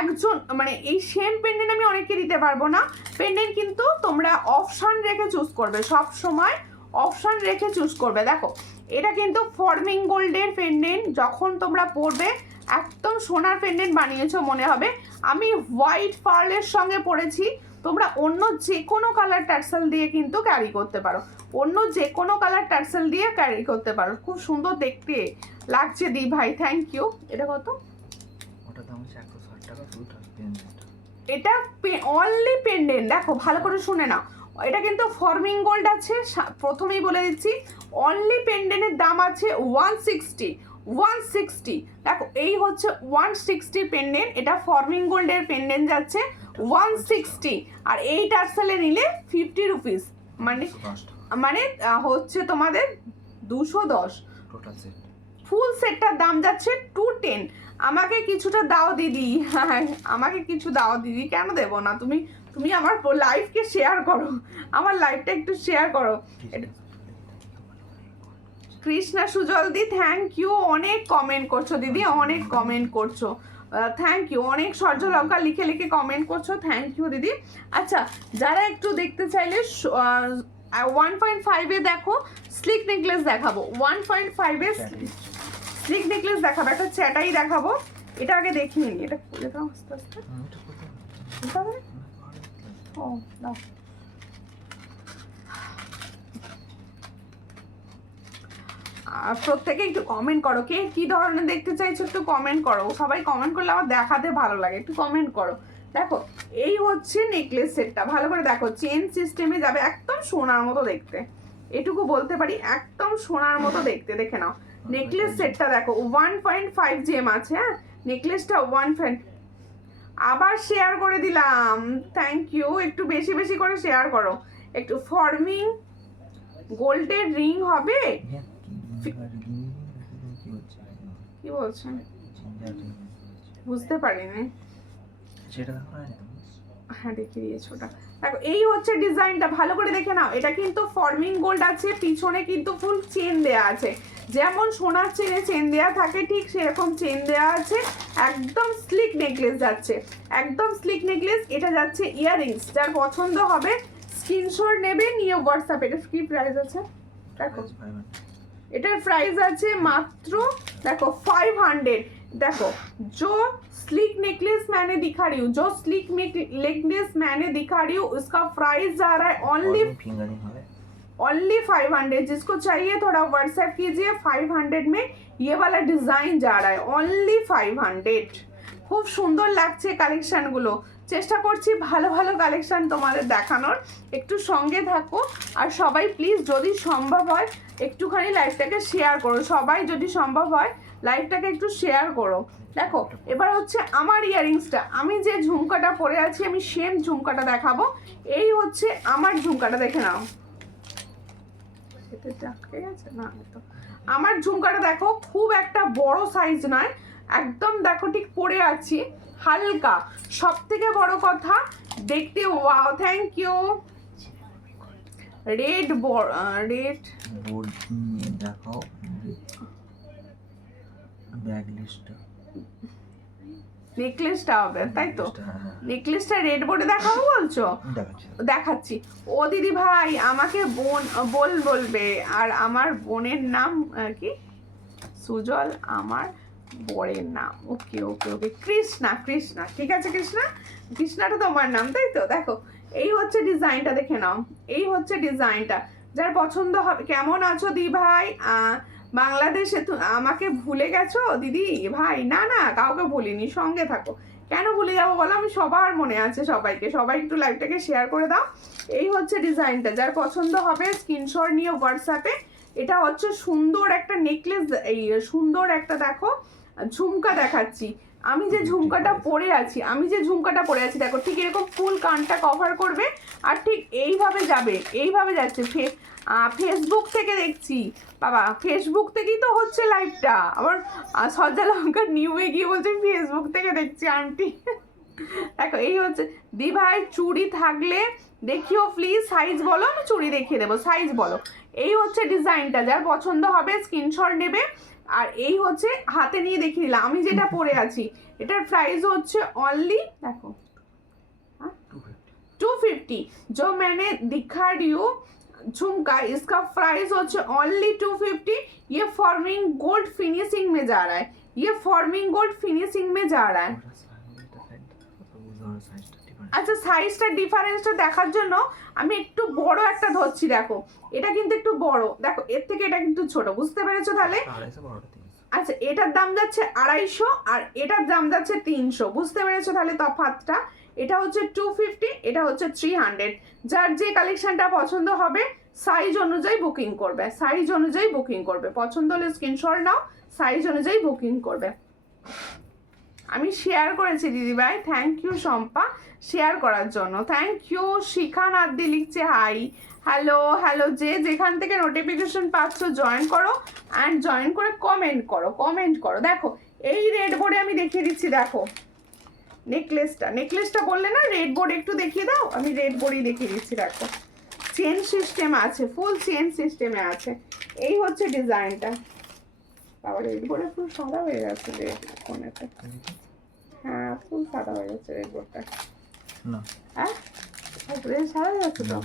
একজন, মানে এই সেম পেন্ডেন্ট আমি অনেককে দিতে পারবো না। পেন্ডেন্ট কিন্তু তোমরা অপশন রেখে চুজ করবে, সব সময় অপশন রেখে চুজ করবে। দেখো এটা কিন্তু ফর্মিং গোল্ডের পেন্ডেন্ট, যখন তোমরা পরবে একদম সোনার পেন্ডেন্ট বানিয়েছো মনে হবে। আমি হোয়াইট পার্লের সঙ্গে পরেছি, তোমরা অন্য যে কোনো কালার টার্সেল দিয়ে কিন্তু ক্যারি করতে পারো, অন্য যে কোনো কালার টার্সেল দিয়ে ক্যারি করতে পারো। খুব সুন্দর দেখতে লাগছে দি ভাই, থ্যাংক ইউ। এটা কত? ওটা দাম হচ্ছে 160 টাকা শুধু পেন্ডেন্ট। এটা অনলি পেন্ডেন্ট, দেখো ভালো করে শুনে নাও, এটা কিন্তু ফর্মিং গোল্ড আছে, প্রথমেই বলে দিচ্ছি। অনলি পেন্ডেন্টের দাম আছে 160। দেখো এই হচ্ছে 160 পেন্ডেন্ট, এটা ফর্মিং গোল্ডের পেন্ডেন্ট যাচ্ছে 160, আর এই টার্সেলে নিলে 50 রুপিস, মানে হচ্ছে তোমাদের 210। টোটাল সেট ফুল সেটটার দাম যাচ্ছে 210। আমাকে কিছুটা দাও দিদি, আমাকে কিছু দাও দিদি। কেন দেবো না? তুমি আমার লাইভকে শেয়ার করো, আমার লাইভটা একটু শেয়ার করো। কৃষ্ণা সুজল দি, থ্যাংক ইউ, অনেক কমেন্ট করছো দিদি, অনেক কমেন্ট করছো, থ্যাংক ইউ, অনেক সহ্য লঙ্কা লিখে লিখে কমেন্ট করছো, থ্যাংক ইউ দিদি। আচ্ছা, যারা একটু দেখতে চাইলে 1.5-এ দেখো স্লিক নেকলেস দেখাবো, 1.5-এ স্লিক নেকলেস দেখাবো, একটা চ্যাটাই দেখাবো। এটা আগে দেখিয়ে নি, এটা খুলে দাও আস্তে আস্তে। ও দাও, প্রত্যেকে একটু কমেন্ট করো, কে কি ধরনের দেখতে চাইছো একটু কমেন্ট করো, সবাই কমেন্ট করলে আমার দেখাতে ভালো লাগে, একটু কমেন্ট করো। দেখো এই হচ্ছে নেকলেস সেটটা, ভালো করে দেখো, চেন সিস্টেমে যাবে, একদম সোনার মতো দেখতে, এটুকু বলতে পারি, একদম সোনার মতো দেখতে। দেখে নাও নেকলেস সেটটা, দেখো 1.5 জেম আছে, হ্যাঁ নেকলেসটা 1. আবার শেয়ার করে দিলাম, থ্যাংক ইউ, একটু বেশি বেশি করে শেয়ার করো। একটু ফর্মিং গোল্ডের রিং হবে, কি বলছেন বুঝতে পারিনি, হ্যাঁ দেখিয়ে দিয়েছো ওটা। দেখো এই হচ্ছে ডিজাইনটা, ভালো করে দেখে নাও, এটা কিন্তু ফর্মিং গোল্ড আছে, পিছনে কিন্তু ফুল চেন দেয়া আছে, যেমন সোনার চেনে চেন দেয়া থাকে ঠিক সেরকম চেন দেয়া আছে। একদম স্লিক নেকলেস যাচ্ছে, একদম স্লিক নেকলেস। এটা যাচ্ছে ইয়াররিংস, যার পছন্দ হবে স্ক্রিনশট নেবে, নিয়ে হোয়াটসঅ্যাপ। এটা কি প্রাইস আছে দেখো, এটার প্রাইস আছে মাত্র দেখো 500। देखो जो स्लिक नेकलेस मैंने दिखा रही हूँ, जो स्लिक नेकलेस मैंने दिखा रही हूँ, उसका प्राइस जा रहा है ओनली 500। जिसको चाहिए थोड़ा व्हाट्सएप कीजिए, 500 में ये वाला डिजाइन जा रहा है ओनली 500। খুব সুন্দর লাগছে কালেকশনগুলো, চেষ্টা করছি ভালো ভালো কালেকশন তোমাদের দেখানোর, একটু সঙ্গে থাকো। আর সবাই প্লিজ যদি সম্ভব হয় একটুখানি লাইভটাকে শেয়ার করো, সবাই যদি সম্ভব হয় লাইভটাকে একটু শেয়ার করো। দেখো এবার হচ্ছে আমার ইয়াররিংসটা, আমি যে ঝুমকাটা পরে আছি আমি সেম ঝুমকাটা দেখাবো। এই হচ্ছে আমার ঝুমকাটা, দেখে নাও, এতে আটকে গেছে না, তো আমার ঝুমকাটা দেখো খুব একটা বড় সাইজ নয়, একদম দেখো ঠিক পরে আছি, হালকা। সব থেকে বড় কথা দেখতে, wow, thank you. Red red board দেখাও, ব্যাগ লিস্টটা, নেকলেসটা হবে তাই তো? হ্যাঁ নেকলেসটা রেড বোর্ডে দেখাবো বলছো? দেখাচ্ছি। দেখাচ্ছি। ও দিদি ভাই আমাকে বোন বলবে, আর আমার বোনের নাম কি? সুজল, আমার বরের নাম। ওকে ওকে ওকে, কৃষ্ণা, কৃষ্ণা, ঠিক আছে কৃষ্ণা, কৃষ্ণাটা তোমার নাম তাই তো? দেখো এই হচ্ছে ডিজাইনটা, দেখে নাও, এই হচ্ছে ডিজাইনটা। যার পছন্দ হবে। কেমন আছো দি ভাই? বাংলাদেশে আমাকে ভুলে গেছো দিদি ভাই? না না, কাউকে ভুলিনি, সঙ্গে থাকো। কেন ভুলে যাবো বলো? আমি সবার মনে আছে সবাইকে। সবাই একটু লাইভটাকে শেয়ার করে দাও। এই হচ্ছে ডিজাইনটা, যার পছন্দ হবে স্ক্রিনশট নিয়ে হোয়াটসঅ্যাপে। এটা হচ্ছে সুন্দর একটা নেকলেস, এই সুন্দর একটা দেখো ঝুমকা দেখাচ্ছি। আমি যে ঝুমকাটা পরে আছি দেখো, ঠিক এরকম ফুল কানটা কভার করবে, আর ঠিক এইভাবে যাবে, এইভাবে যাচ্ছে। ফেসবুক থেকে দেখছি বাবা, ফেসবুক থেকেই তো হচ্ছে লাইভটা। আবার সজ্জালঙ্কার নিউয়ে গিয়ে বলছে ফেসবুক থেকে দেখছি আন্টি। দেখো এই হচ্ছে দি ভাই, চুড়ি থাকলে দেখিও প্লিজ, সাইজ বলো, আমি চুড়ি দেখিয়ে দেবো, সাইজ বলো। এই হচ্ছে ডিজাইনটা, যার পছন্দ হবে স্ক্রিনশট নেবে। আর এই হচ্ছে হাতে নিয়ে দেখিয়ে দিলাম আমি যেটা পরে আছি। এটার প্রাইস হচ্ছে অনলি, দেখো 250। जो मैंने दिखा रही हूँ झुमका, इसका प्राइस होচ্ছে only 250। ये फॉर्मिंग गोल्ड फिनिशिंग में जा रहा है, ये फॉर्मिंग गोल्ड फिनिशिंग में जा रहा है। আচ্ছা, সাইজটা ডিফারেন্সটা দেখার জন্য আমি একটু বড় একটা ধরছি। দেখো এটা কিন্তু একটু বড়, দেখো এর থেকে এটা কিন্তু ছোট, বুঝতে পেরেছো তাহলে? আচ্ছা, এটার দাম যাচ্ছে 250 আর এটার দাম যাচ্ছে 300, বুঝতে পেরেছো তাহলে তফাৎটা? এটা হচ্ছে 250, এটা হচ্ছে 300। যার যে কালেকশনটা পছন্দ হবে সাইজ অনুযায়ী বুকিং করবে, সাইজ অনুযায়ী বুকিং করবে। পছন্দ হলে স্ক্রিনশট নাও, সাইজ অনুযায়ী বুকিং করবে। আমি শেয়ার করেছি দিদিভাই, থ্যাংক ইউ শম্পা শেয়ার করার জন্য, থ্যাংক ইউ। শিখা নাদ্দি লিখছে হাই, হ্যালো হ্যালো। যে যেখান থেকে নোটিফিকেশন পাচ্ছ জয়েন করো, অ্যান্ড জয়েন করে কমেন্ট করো। দেখো এই রেড বোর্ডে আমি দেখিয়ে দিচ্ছি, দেখো নেকলেসটা বললে না রেড বোর্ড একটু দেখিয়ে দাও, আমি রেড বোর্ডই দেখিয়ে দিচ্ছি। দেখো চেন সিস্টেম আছে, ফুল চেন সিস্টেমে আছে। এই হচ্ছে ডিজাইনটা। বাবা রেড বোর্ডে পুরো সাদা হয়ে গেছে রেড কোনেতে, হ্যাঁ ফুল সাদা হয়ে গেছে রেড বোর্ডটা। হ্যাঁ রেড সাদা হয়ে যাচ্ছে তো,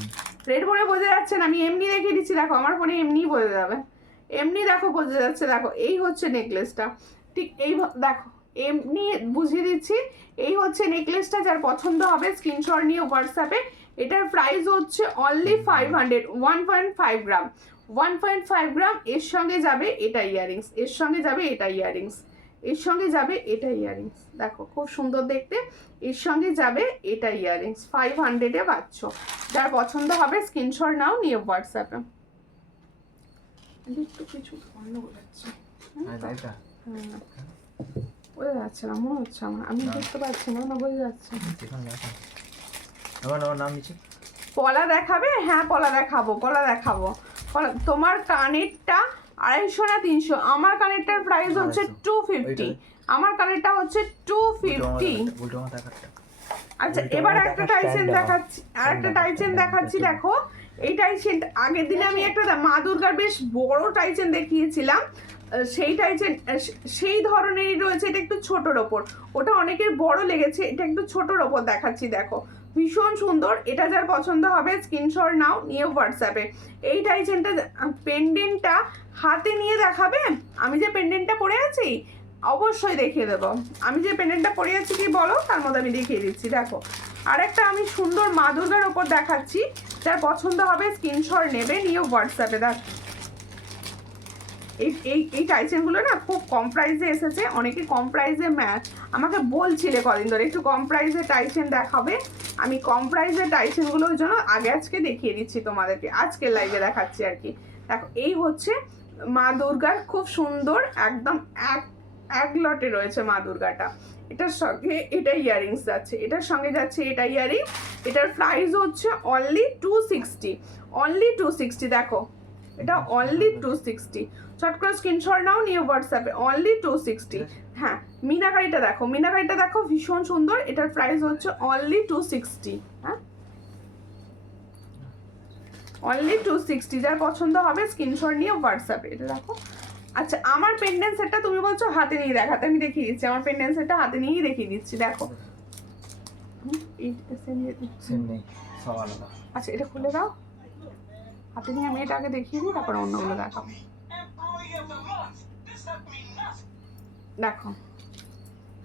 রেড বোর্ডে বোঝা যাচ্ছে না, আমি এমনি দেখিয়ে দিচ্ছি। দেখো আমার ফোনে এমনিই বোঝা যাবে, এমনি দেখো বোঝা যাচ্ছে। দেখো এই হচ্ছে নেকলেসটা, ঠিক এই দেখো এমনি বুঝিয়ে দিচ্ছি। এই হচ্ছে নেকলেসটা, যার পছন্দ হবে স্ক্রিনশট নিয়ে হোয়াটসঅ্যাপে। এটার প্রাইস হচ্ছে অনলি 500, 1.5 গ্রাম, 1.5 গ্রাম। এর সঙ্গে যাবে এটা ইয়ারিংস, এর সঙ্গে যাবে এটা ইয়ারিংস, এর সঙ্গে যাবে এটা ইয়ারিংস। দেখো খুব সুন্দর দেখতে, এর সঙ্গে যাবে এটা ইয়ারিংস। 500-এ পাচ্ছ। যার পছন্দ হবে স্ক্রিনশট নাও, নিয়ে হোয়াটসঅ্যাপে। একটু কিছু গন্ডগোল হচ্ছে, বোঝা যাচ্ছে না মনে হচ্ছে আমার, আমি বুঝতে পারছি না, না বোঝা যাচ্ছে। পলা দেখাবে? হ্যাঁ পলা দেখাবো, তোমার কানেরটা 250 না 300? আমার কানেরটার প্রাইস হচ্ছে 250, আমার কানেরটা হচ্ছে 250। আচ্ছা এবার একটা টাইচেন দেখাচ্ছি, আর একটা টাইচেন দেখাচ্ছি। দেখো এই টাইচেন আগের দিনে আমি একটা মা দুর্গার বেশ বড় টাইচেন দেখিয়েছিলাম, সেই টাইচেন সেই ধরনেরই রয়েছে। এটা একটু ছোটোর ওপর, ওটা অনেকের বড় লেগেছে, এটা একটু ছোটোর ওপর দেখাচ্ছি। দেখো ভীষণ সুন্দর, এটা যার পছন্দ হবে স্ক্রিনশট নাও, নিয়ে হোয়াটসঅ্যাপে। এই টাইচেনটা পেন্ডেন্টটা হাতে নিয়ে দেখাবে, আমি যে পেন্ডেন্টটা পরে আছি অবশ্যই দেখিয়ে দেবো। আমি যে পেন্ডেন্টটা পরে আছি কি বলো, তার মধ্যে আমি দেখিয়ে দিচ্ছি। দেখো আরেকটা আমি সুন্দর মা দুর্গার ওপর দেখাচ্ছি, যার পছন্দ হবে স্ক্রিনশট নেবে, নিয়ে হোয়াটসঅ্যাপে। দেখ এই টাইচেনগুলো না খুব কম প্রাইসে এসেছে, অনেকে কম প্রাইসে আমাকে বলছিলে কদিন ধরে একটু কম প্রাইসে টাইচেন দেখাবে। আমি কম প্রাইসের টাইচেনগুলোর জন্য আজকে দেখিয়ে দিচ্ছি তোমাদেরকে, আজকের লাইভে দেখাচ্ছি আর কি। দেখো এই হচ্ছে মা দুর্গার খুব সুন্দর, একদম এক লটে রয়েছে মা দুর্গাটা। এটার সঙ্গে এটা ইয়ারিংস যাচ্ছে, এটার সঙ্গে যাচ্ছে এটা ইয়ারিং। এটার প্রাইস হচ্ছে অনলি 260, অনলি 260। দেখো এটা অনলি 260। চট করে স্ক্রিনশট নাও, নিয়ে হোয়াটসঅ্যাপে অনলি 260। হ্যাঁ, মিনাকারিটা দেখো, মিনাকারিটা দেখো ভীষণ সুন্দর, এটার প্রাইস হচ্ছে অনলি 260। হ্যাঁ, অনলি 260। যার পছন্দ হবে স্ক্রিনশট নিয়ে হোয়াটসঅ্যাপে। এটা দেখো। আচ্ছা, আমার পেন্ডেন্ট সেটটা তুমি বলছো হাতে নিয়ে দেখাতে, আমি দেখিয়ে দিচ্ছি। আমার পেন্ডেন্ট সেটটা হাতে নিয়েই দেখিয়ে দিচ্ছি, দেখো। সেম নেই, সব আলাদা। আচ্ছা, এটা খুলে দাও, হাতে নিয়ে আমি এটা আগে দেখিয়ে দিই, তারপর অন্যগুলো দেখাবো। দেখো,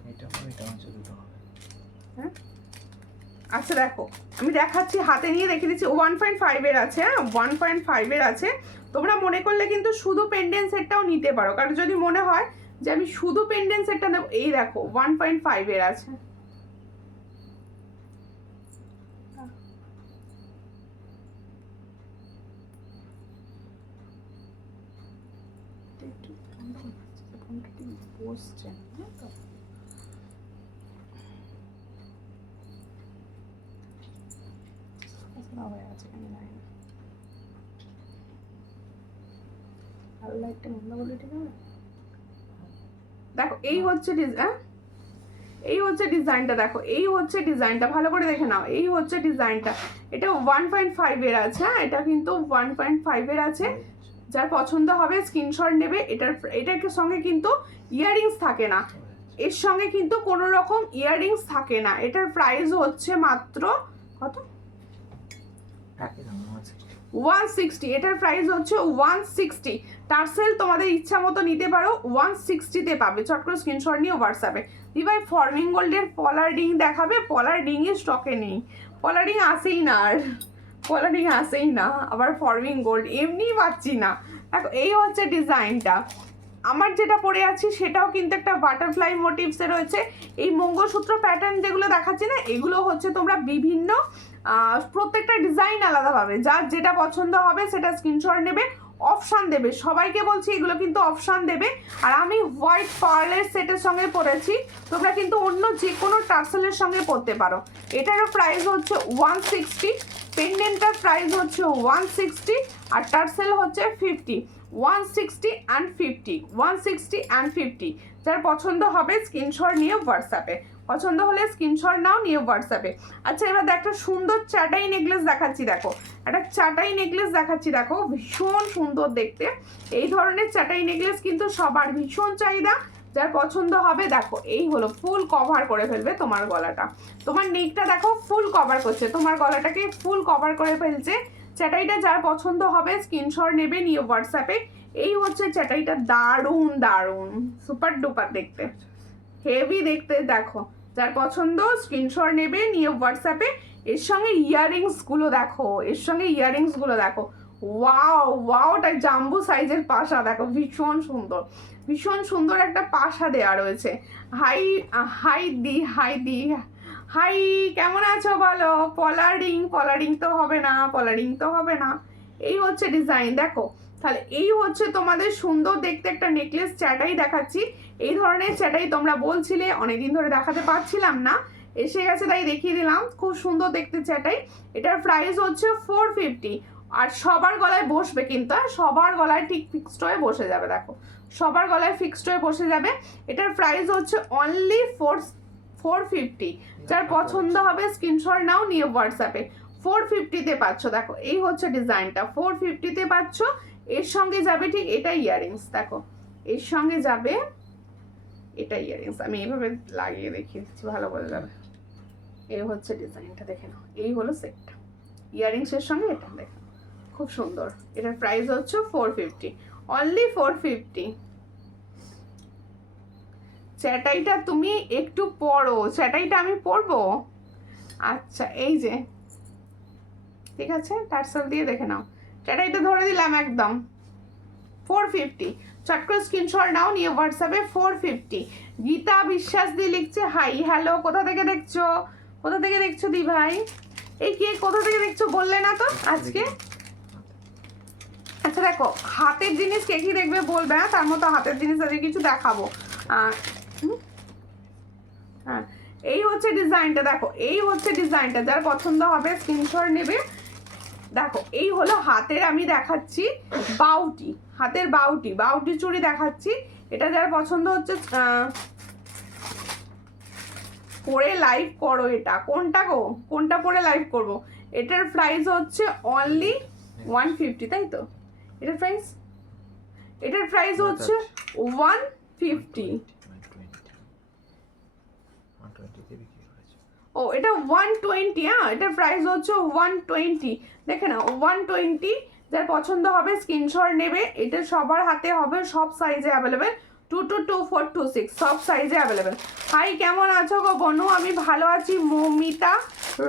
এটা হচ্ছে দুটো হবে। হ্যাঁ, আচ্ছা দেখো, আমি দেখাচ্ছি, হাতে নিয়ে দেখিয়ে দিচ্ছি। 1.5 এর আছে, হ্যাঁ 1.5 এর আছে। তোমরা মনে করলে কিন্তু শুধু পেন্ডেন্ট সেটটাও নিতে পারো, কারণ যদি মনে হয় যে আমি শুধু পেন্ডেন্ট সেটটা নেব, এই দেখো 1.5 এর আছে। বসছে তো, হয়ে আছে কেন জানি না। ভালো লাইটটা বন্ধ করলে ঠিক হবে। দেখো, এই হচ্ছে এই হচ্ছে ডিজাইনটা, দেখো এই হচ্ছে ডিজাইনটা, ভালো করে দেখে নাও। এই হচ্ছে ডিজাইনটা, এটা 1.5 এর আছে। হ্যাঁ, এটা কিন্তু 1.5 এর আছে। যার পছন্দ হবে স্ক্রিনশট নেবে। এটার সঙ্গে কিন্তু ইয়াররিংস থাকে না, এর সঙ্গে কিন্তু কোনো রকম ইয়াররিংস থাকে না। এটার প্রাইস হচ্ছে মাত্র কত? 160। এটার প্রাইস হচ্ছে 160। টার্সেল তোমাদের ইচ্ছা মতো নিতে পারো, 160-তে পাবে। চট করে স্ক্রিনশট নিয়ে হোয়াটসঅ্যাপে। দিভাই ফর্মিং গোল্ডের পলার রিং দেখাবে? পলার রিংয়ের স্টকে নেই, পলার রিং আসেই না, আর পলার রিং আসেই না। আবার ফর্মিং গোল্ড এমনিই পাচ্ছি না। দেখো, এই হচ্ছে ডিজাইনটা। আমার যেটা পরে আছি সেটাও কিন্তু একটা বাটারফ্লাই মোটিভসে রয়েছে। এই মঙ্গলসূত্র প্যাটার্ন যেগুলো দেখাচ্ছি না, এগুলো হচ্ছে তোমরা বিভিন্ন প্রত্যেকটা ডিজাইন আলাদাভাবে, যার যেটা পছন্দ হবে সেটা স্ক্রিনশট নেবে, অপশান দেবে। সবাইকে বলছি এগুলো কিন্তু অপশান দেবে। আর আমি হোয়াইট পার্লের সেটের সঙ্গে পরেছি, তোমরা কিন্তু অন্য যে কোনো টার্সেলের সঙ্গে পরতে পারো। এটারও প্রাইস হচ্ছে 160, পেন্ডেন্টটার প্রাইস হচ্ছে 160, আর টার্সেল হচ্ছে 50। 160 and 50, 160 and 50। যার পছন্দ হবে স্ক্রিনশট নিয়ে হোয়াটসঅ্যাপে, পছন্দ হলে স্ক্রিনশট নাও, নিয়ে হোয়াটসঅ্যাপে। আচ্ছা, এবার একটা সুন্দর চাটাই নেকলেস দেখাচ্ছি, দেখো একটা চাটাই নেকলেস দেখাচ্ছি, দেখো ভীষণ সুন্দর দেখতে। এই ধরনের চাটাই নেকলেস কিন্তু সবার ভীষণ চাহিদা। যার পছন্দ হবে, দেখো এই হলো, ফুল কভার করে ফেলবে তোমার গলাটা, তোমার নেকটা দেখো ফুল কভার করছে, তোমার গলাটাকে ফুল কভার করে ফেলছে। চাটাইটা যার পছন্দ হবে স্ক্রিনশট নেবে, নিয়ে হোয়াটসঅ্যাপে। এই হচ্ছে চাটাইটা, দারুণ দারুণ সুপার ডুপার দেখতে, হেভি দেখতে। দেখো, যার পছন্দ স্ক্রিনশট নেবে, নিয়ে হোয়াটসঅ্যাপে। এর সঙ্গে ইয়াররিংসগুলো দেখো, এর সঙ্গে ইয়াররিংসগুলো দেখো, ওয়াও ওয়াওটা জাম্বু সাইজের পাশা, দেখো ভীষণ সুন্দর, ভীষণ সুন্দর একটা পাশা দেওয়া রয়েছে। হাই হাই দি, হাই দি, হাই, কেমন আছো বলো? পলারিং তো হবে না, পলারিং তো হবে না। এই হচ্ছে ডিজাইন, দেখো। তাহলে এই হচ্ছে তোমাদের সুন্দর দেখতে একটা নেকলেস চাটাই দেখাচ্ছি। এই ধরনের চাটাই তোমরা বলছিলে, অনেকদিন ধরে দেখাতে পারছিলাম না, এসে গেছে তাই দেখিয়ে দিলাম। খুব সুন্দর দেখতে চাটাই। এটার প্রাইস হচ্ছে 450। আর সবার গলায় বসবে কিন্তু, সবার গলায় ঠিক ফিক্সড হয়ে বসে যাবে, দেখো সবার গলায় ফিক্সড হয়ে বসে যাবে। এটার প্রাইস হচ্ছে অনলি 450। যার পছন্দ হবে স্ক্রিনশট নাও, নিয়ে হোয়াটসঅ্যাপে। 450-তে পাচ্ছ, দেখো এই হচ্ছে ডিজাইনটা, 450-তে পাচ্ছ। এর সঙ্গে যাবে ঠিক এটা ইয়াররিংস, দেখো এর সঙ্গে যাবে এটা ইয়াররিংস। আমি এইভাবে লাগিয়ে দেখিয়ে দিচ্ছি, ভালো করে যাবে। এই হচ্ছে ডিজাইনটা, দেখে নাও। এই হলো সেটটা, ইয়াররিংসের সঙ্গে এটা, দেখো খুব সুন্দর। এটার প্রাইস হচ্ছে 450, অনলি 450। চ্যাটাইটা তুমি একটু পরো, চ্যাটাইটা আমি পরবো। আচ্ছা, এই যে ঠিক আছে, টার্সেল দিয়ে দেখে নাও। চ্যাটাইটা ধরে দিলাম একদম 450। চট করে স্ক্রিনশট নাও, নিয়ে হোয়াটসঅ্যাপে 450। গীতা বিশ্বাস দিয়ে লিখছে হাই, হ্যালো, কোথা থেকে দেখছো? কোথা থেকে দেখছো দি ভাই? এই কে কোথা থেকে দেখছো বললে না তো আজকে? আচ্ছা দেখো, হাতের জিনিস কে কি দেখবে বলবে, না তার মতো হাতের জিনিস আজকে কিছু দেখাবো। হ্যাঁ, এই হচ্ছে ডিজাইনটা, দেখো এই হচ্ছে ডিজাইনটা। যার পছন্দ হবে স্ক্রিনশট নেবে, দেখো এই হলো হাতের, আমি দেখাচ্ছি বাউটি, হাতের বাউটি চুড়ি দেখাচ্ছি। এটা যার পছন্দ হচ্ছে পরে লাইভ করো। এটা কোনটা গো, কোনটা পরে লাইভ করব? এটার প্রাইস হচ্ছে অনলি 150, তাই তো? এটার প্রাইস হচ্ছে 150। ও এটা 120, হ্যাঁ এটার প্রাইস হচ্ছে 120। দেখে না 120। যার পছন্দ হবে স্ক্রিনশট নেবে। এটা সবার হাতে হবে, সব সাইজে অ্যাভেলেবেল, 2 to 2, 4 to 6 সব সাইজে অ্যাভেলেবেল। হাই কেমন আছো গো বনু? আমি ভালো আছি। মৌমিতা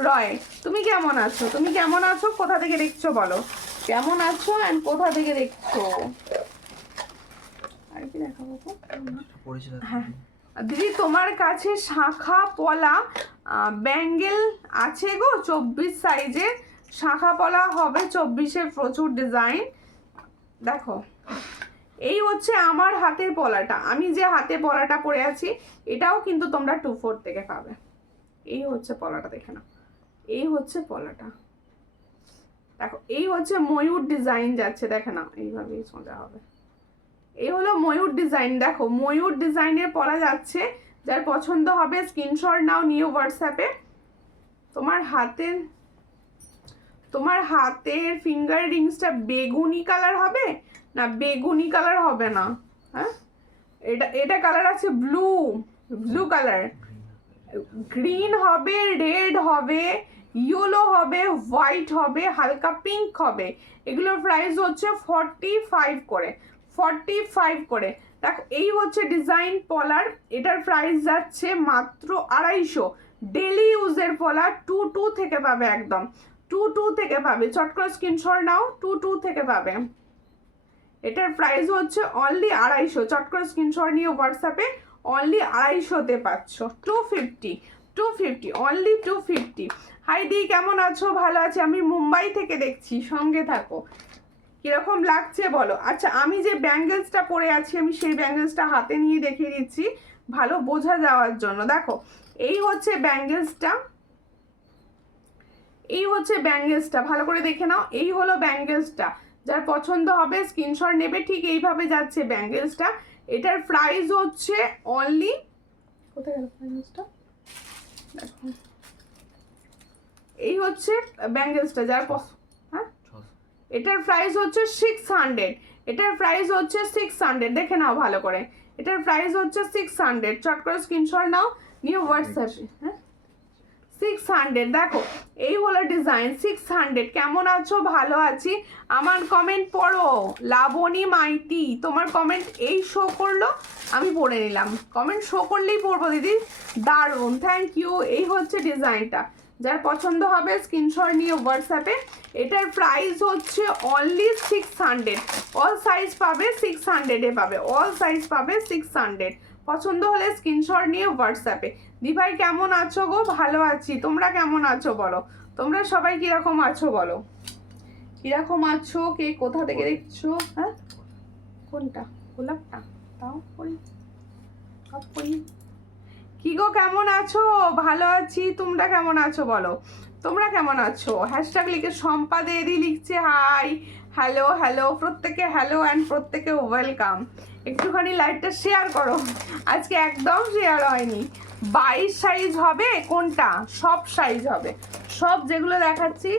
রয়, তুমি কেমন আছো? তুমি কেমন আছো? কোথা থেকে দেখছো বলো কেমন আছো অ্যান্ড কোথা থেকে দেখছো? আর কি দেখাবো? হ্যাঁ দিদি তোমার কাছে শাখা পলা ব্যাঙ্গেল আছে গো? 24 সাইজে শাখা পলা হবে, 24-এ প্রচুর ডিজাইন। দেখো এই হচ্ছে আমার হাতের পলাটা, আমি যে হাতে পলাটা পরে আছি এটাও কিন্তু তোমরা 24 থেকে পাবে। এই হচ্ছে পলাটা, দেখে নাও এই হচ্ছে পলাটা। দেখো এই হচ্ছে ময়ূর ডিজাইন যাচ্ছে, দেখে নাও এইভাবেই সোজা হবে। এই হলো ময়ূর ডিজাইন, দেখো ময়ূর ডিজাইনের পলা যাচ্ছে। যার পছন্দ হবে স্ক্রিনশট নাও, নিউ হোয়াটসঅ্যাপে। তোমার হাতের ফিঙ্গার রিংসটা বেগুনি কালার হবে না? বেগুনি কালার হবে না, হ্যাঁ এটা কালার আছে ব্লু কালার, গ্রিন হবে, রেড হবে, ইয়েলো হবে, হোয়াইট হবে, হালকা পিঙ্ক হবে। এগুলোর প্রাইস হচ্ছে 45 করে, 45 করে। দেখো এই হচ্ছে ডিজাইন পলার, এটার প্রাইস যাচ্ছে মাত্র 250। ডেলি ইউজের পলা 22 থেকে পাবে, একদম 22 থেকে পাবে। চট করে স্ক্রিনশট নাও, 22 থেকে পাবে। এটার প্রাইস হচ্ছে অনলি 250। চট করে স্ক্রিনশট নিয়ে হোয়াটসঅ্যাপে অনলি 250-তে পাচ্ছ। 250 অনলি 250। হাই দি কেমন আছো? ভালো আছি, আমি মুম্বাই থেকে দেখছি, সঙ্গে থাকো। কিরকম লাগছে বলো? আচ্ছা আমি যে ব্যাঙ্গেলসটা পরে আছি, আমি সেই ব্যাঙ্গেলসটা হাতে নিয়ে দেখিয়ে দিচ্ছি ভালো বোঝা যাওয়ার জন্য। দেখো এই হচ্ছে ব্যাঙ্গেলসটা, ভালো করে দেখে নাও। এই হলো ব্যাঙ্গেলসটা, যার পছন্দ হবে স্ক্রিনশট নেবে। ঠিক এইভাবে যাচ্ছে ব্যাঙ্গেলসটা। এটার প্রাইস হচ্ছে অনলি, কোথায় গেল ব্যাঙ্গেলসটা? দেখো এই হচ্ছে ব্যাঙ্গেলসটা, যার হ্যাঁ এটার প্রাইস হচ্ছে 600। এটার প্রাইস হচ্ছে 600, দেখে নাও ভালো করে। এটার প্রাইস হচ্ছে 600। চট করে স্ক্রিনশট নাও, নিউ হোয়াটসঅ্যাপে। হ্যাঁ 600। দেখো এই হলো ডিজাইন 600। কেমন আছো? ভালো আছি। আমার কমেন্ট পড়ো, লাবণী মাইতি, তোমার কমেন্ট এই শো করলো, আমি পড়ে নিলাম। কমেন্ট শো করলেই পড়বো দিদি, দারুণ, থ্যাংক ইউ। এই হচ্ছে ডিজাইনটা, যার পছন্দ হবে স্ক্রিনশট নিয়ে হোয়াটসঅ্যাপে। এটার প্রাইস হচ্ছে অনলি 600। অল সাইজ পাবে 600-এ পাবে, অল সাইজ পাবে 600। পছন্দ হলে স্ক্রিনশট নিয়ে হোয়াটসঅ্যাপে। দিভাই কেমন আছো গো? ভালো আছি, তোমরা কেমন আছো বলো? তোমরা সবাই কিরকম আছো বলো? কিরকম আছো? কে কোথা থেকে দেখছো? হ্যাঁ কোনটা? গোলাপটা তাও করি, সব করি। কি গো কেমন আছো? ভালো আছি, তোমরা কেমন আছো বলো? তোমরা কেমন আছো? হ্যাশট্যাগ লিখে শম্পা দেদি লিখছে হাই, হ্যালো, প্রত্যেকে হ্যালো অ্যান্ড প্রত্যেকে ওয়েলকাম। একটুখানি লাইভটা শেয়ার করো, আজকে একদম শেয়ার হয়নি। 22 সাইজ হবে কোনটা? সব সাইজ হবে, সব যেগুলো দেখাচ্ছি।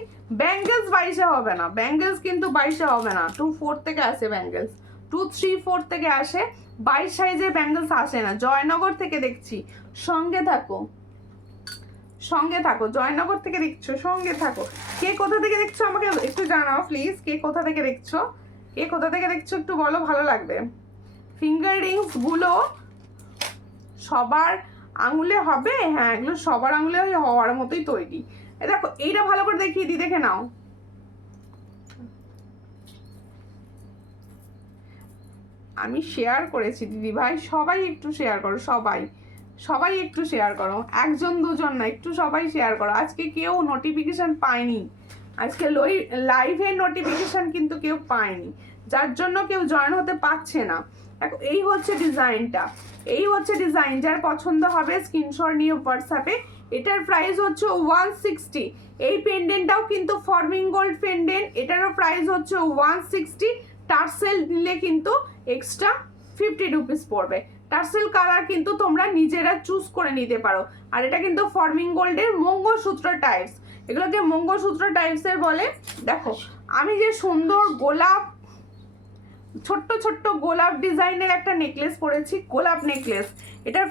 ব্যাঙ্গেলস 22-এ হবে না, ব্যাঙ্গেলস কিন্তু 22-এ হবে না। 2-4 থেকে আসে ব্যাঙ্গেলস, 2-3-4 থেকে আসে, 22 সাইজের ব্যাঙ্গেলস আসে না। জয়নগর থেকে দেখছি, সঙ্গে থাকো, জয়নগর থেকে দেখছো, সঙ্গে থাকো। কে কোথা থেকে দেখছো আমাকে একটু জানাও প্লিজ। কে কোথা থেকে দেখছো একটু বলো, ভালো লাগবে। ফিঙ্গার রিংস গুলো সবার আঙুলে হবে? হ্যাঁ এগুলো সবার আঙুলে হওয়ার মতোই তৈরি। দেখো এইটা ভালো করে দেখিয়ে দিই, দেখে নাও। আমি শেয়ার করেছি দিদি ভাই, সবাই একটু শেয়ার করো, সবাই একটু শেয়ার করো, একজন দুজন না, একটু সবাই শেয়ার করো। আজকে কেউ নোটিফিকেশন পায়নি, আজকে লাইভের নোটিফিকেশন কিন্তু কেউ পায়নি, যার জন্য কেউ জয়েন হতে পারছে না। দেখো এই হচ্ছে ডিজাইনটা, এই হচ্ছে ডিজাইন। যার পছন্দ হবে স্ক্রিনশট নিয়ে হোয়াটসঅ্যাপে। এটার প্রাইস হচ্ছে 160। এই পেন্ডেন্টটাও কিন্তু ফর্মিং গোল্ড পেন্ডেন্ট, এটারও প্রাইস হচ্ছে 160। টার্সেল নিলে কিন্তু এক্সট্রা 50 রুপিস পড়বে। টার্সেল কালার কিন্তু তোমরা নিজেরা চুজ করে নিতে পারো। আর এটা কিন্তু ফর্মিং গোল্ডের মঙ্গলসূত্র টাইপস, এগুলোকে মঙ্গলসূত্র টাইপসের বলে। দেখো আমি যে সুন্দর গোলাপ, ছোট্ট ছোট্ট গোলাপ ডিজাইনের একটা নেকলেস পরেছি, গোলাপ নেকলেস। এটা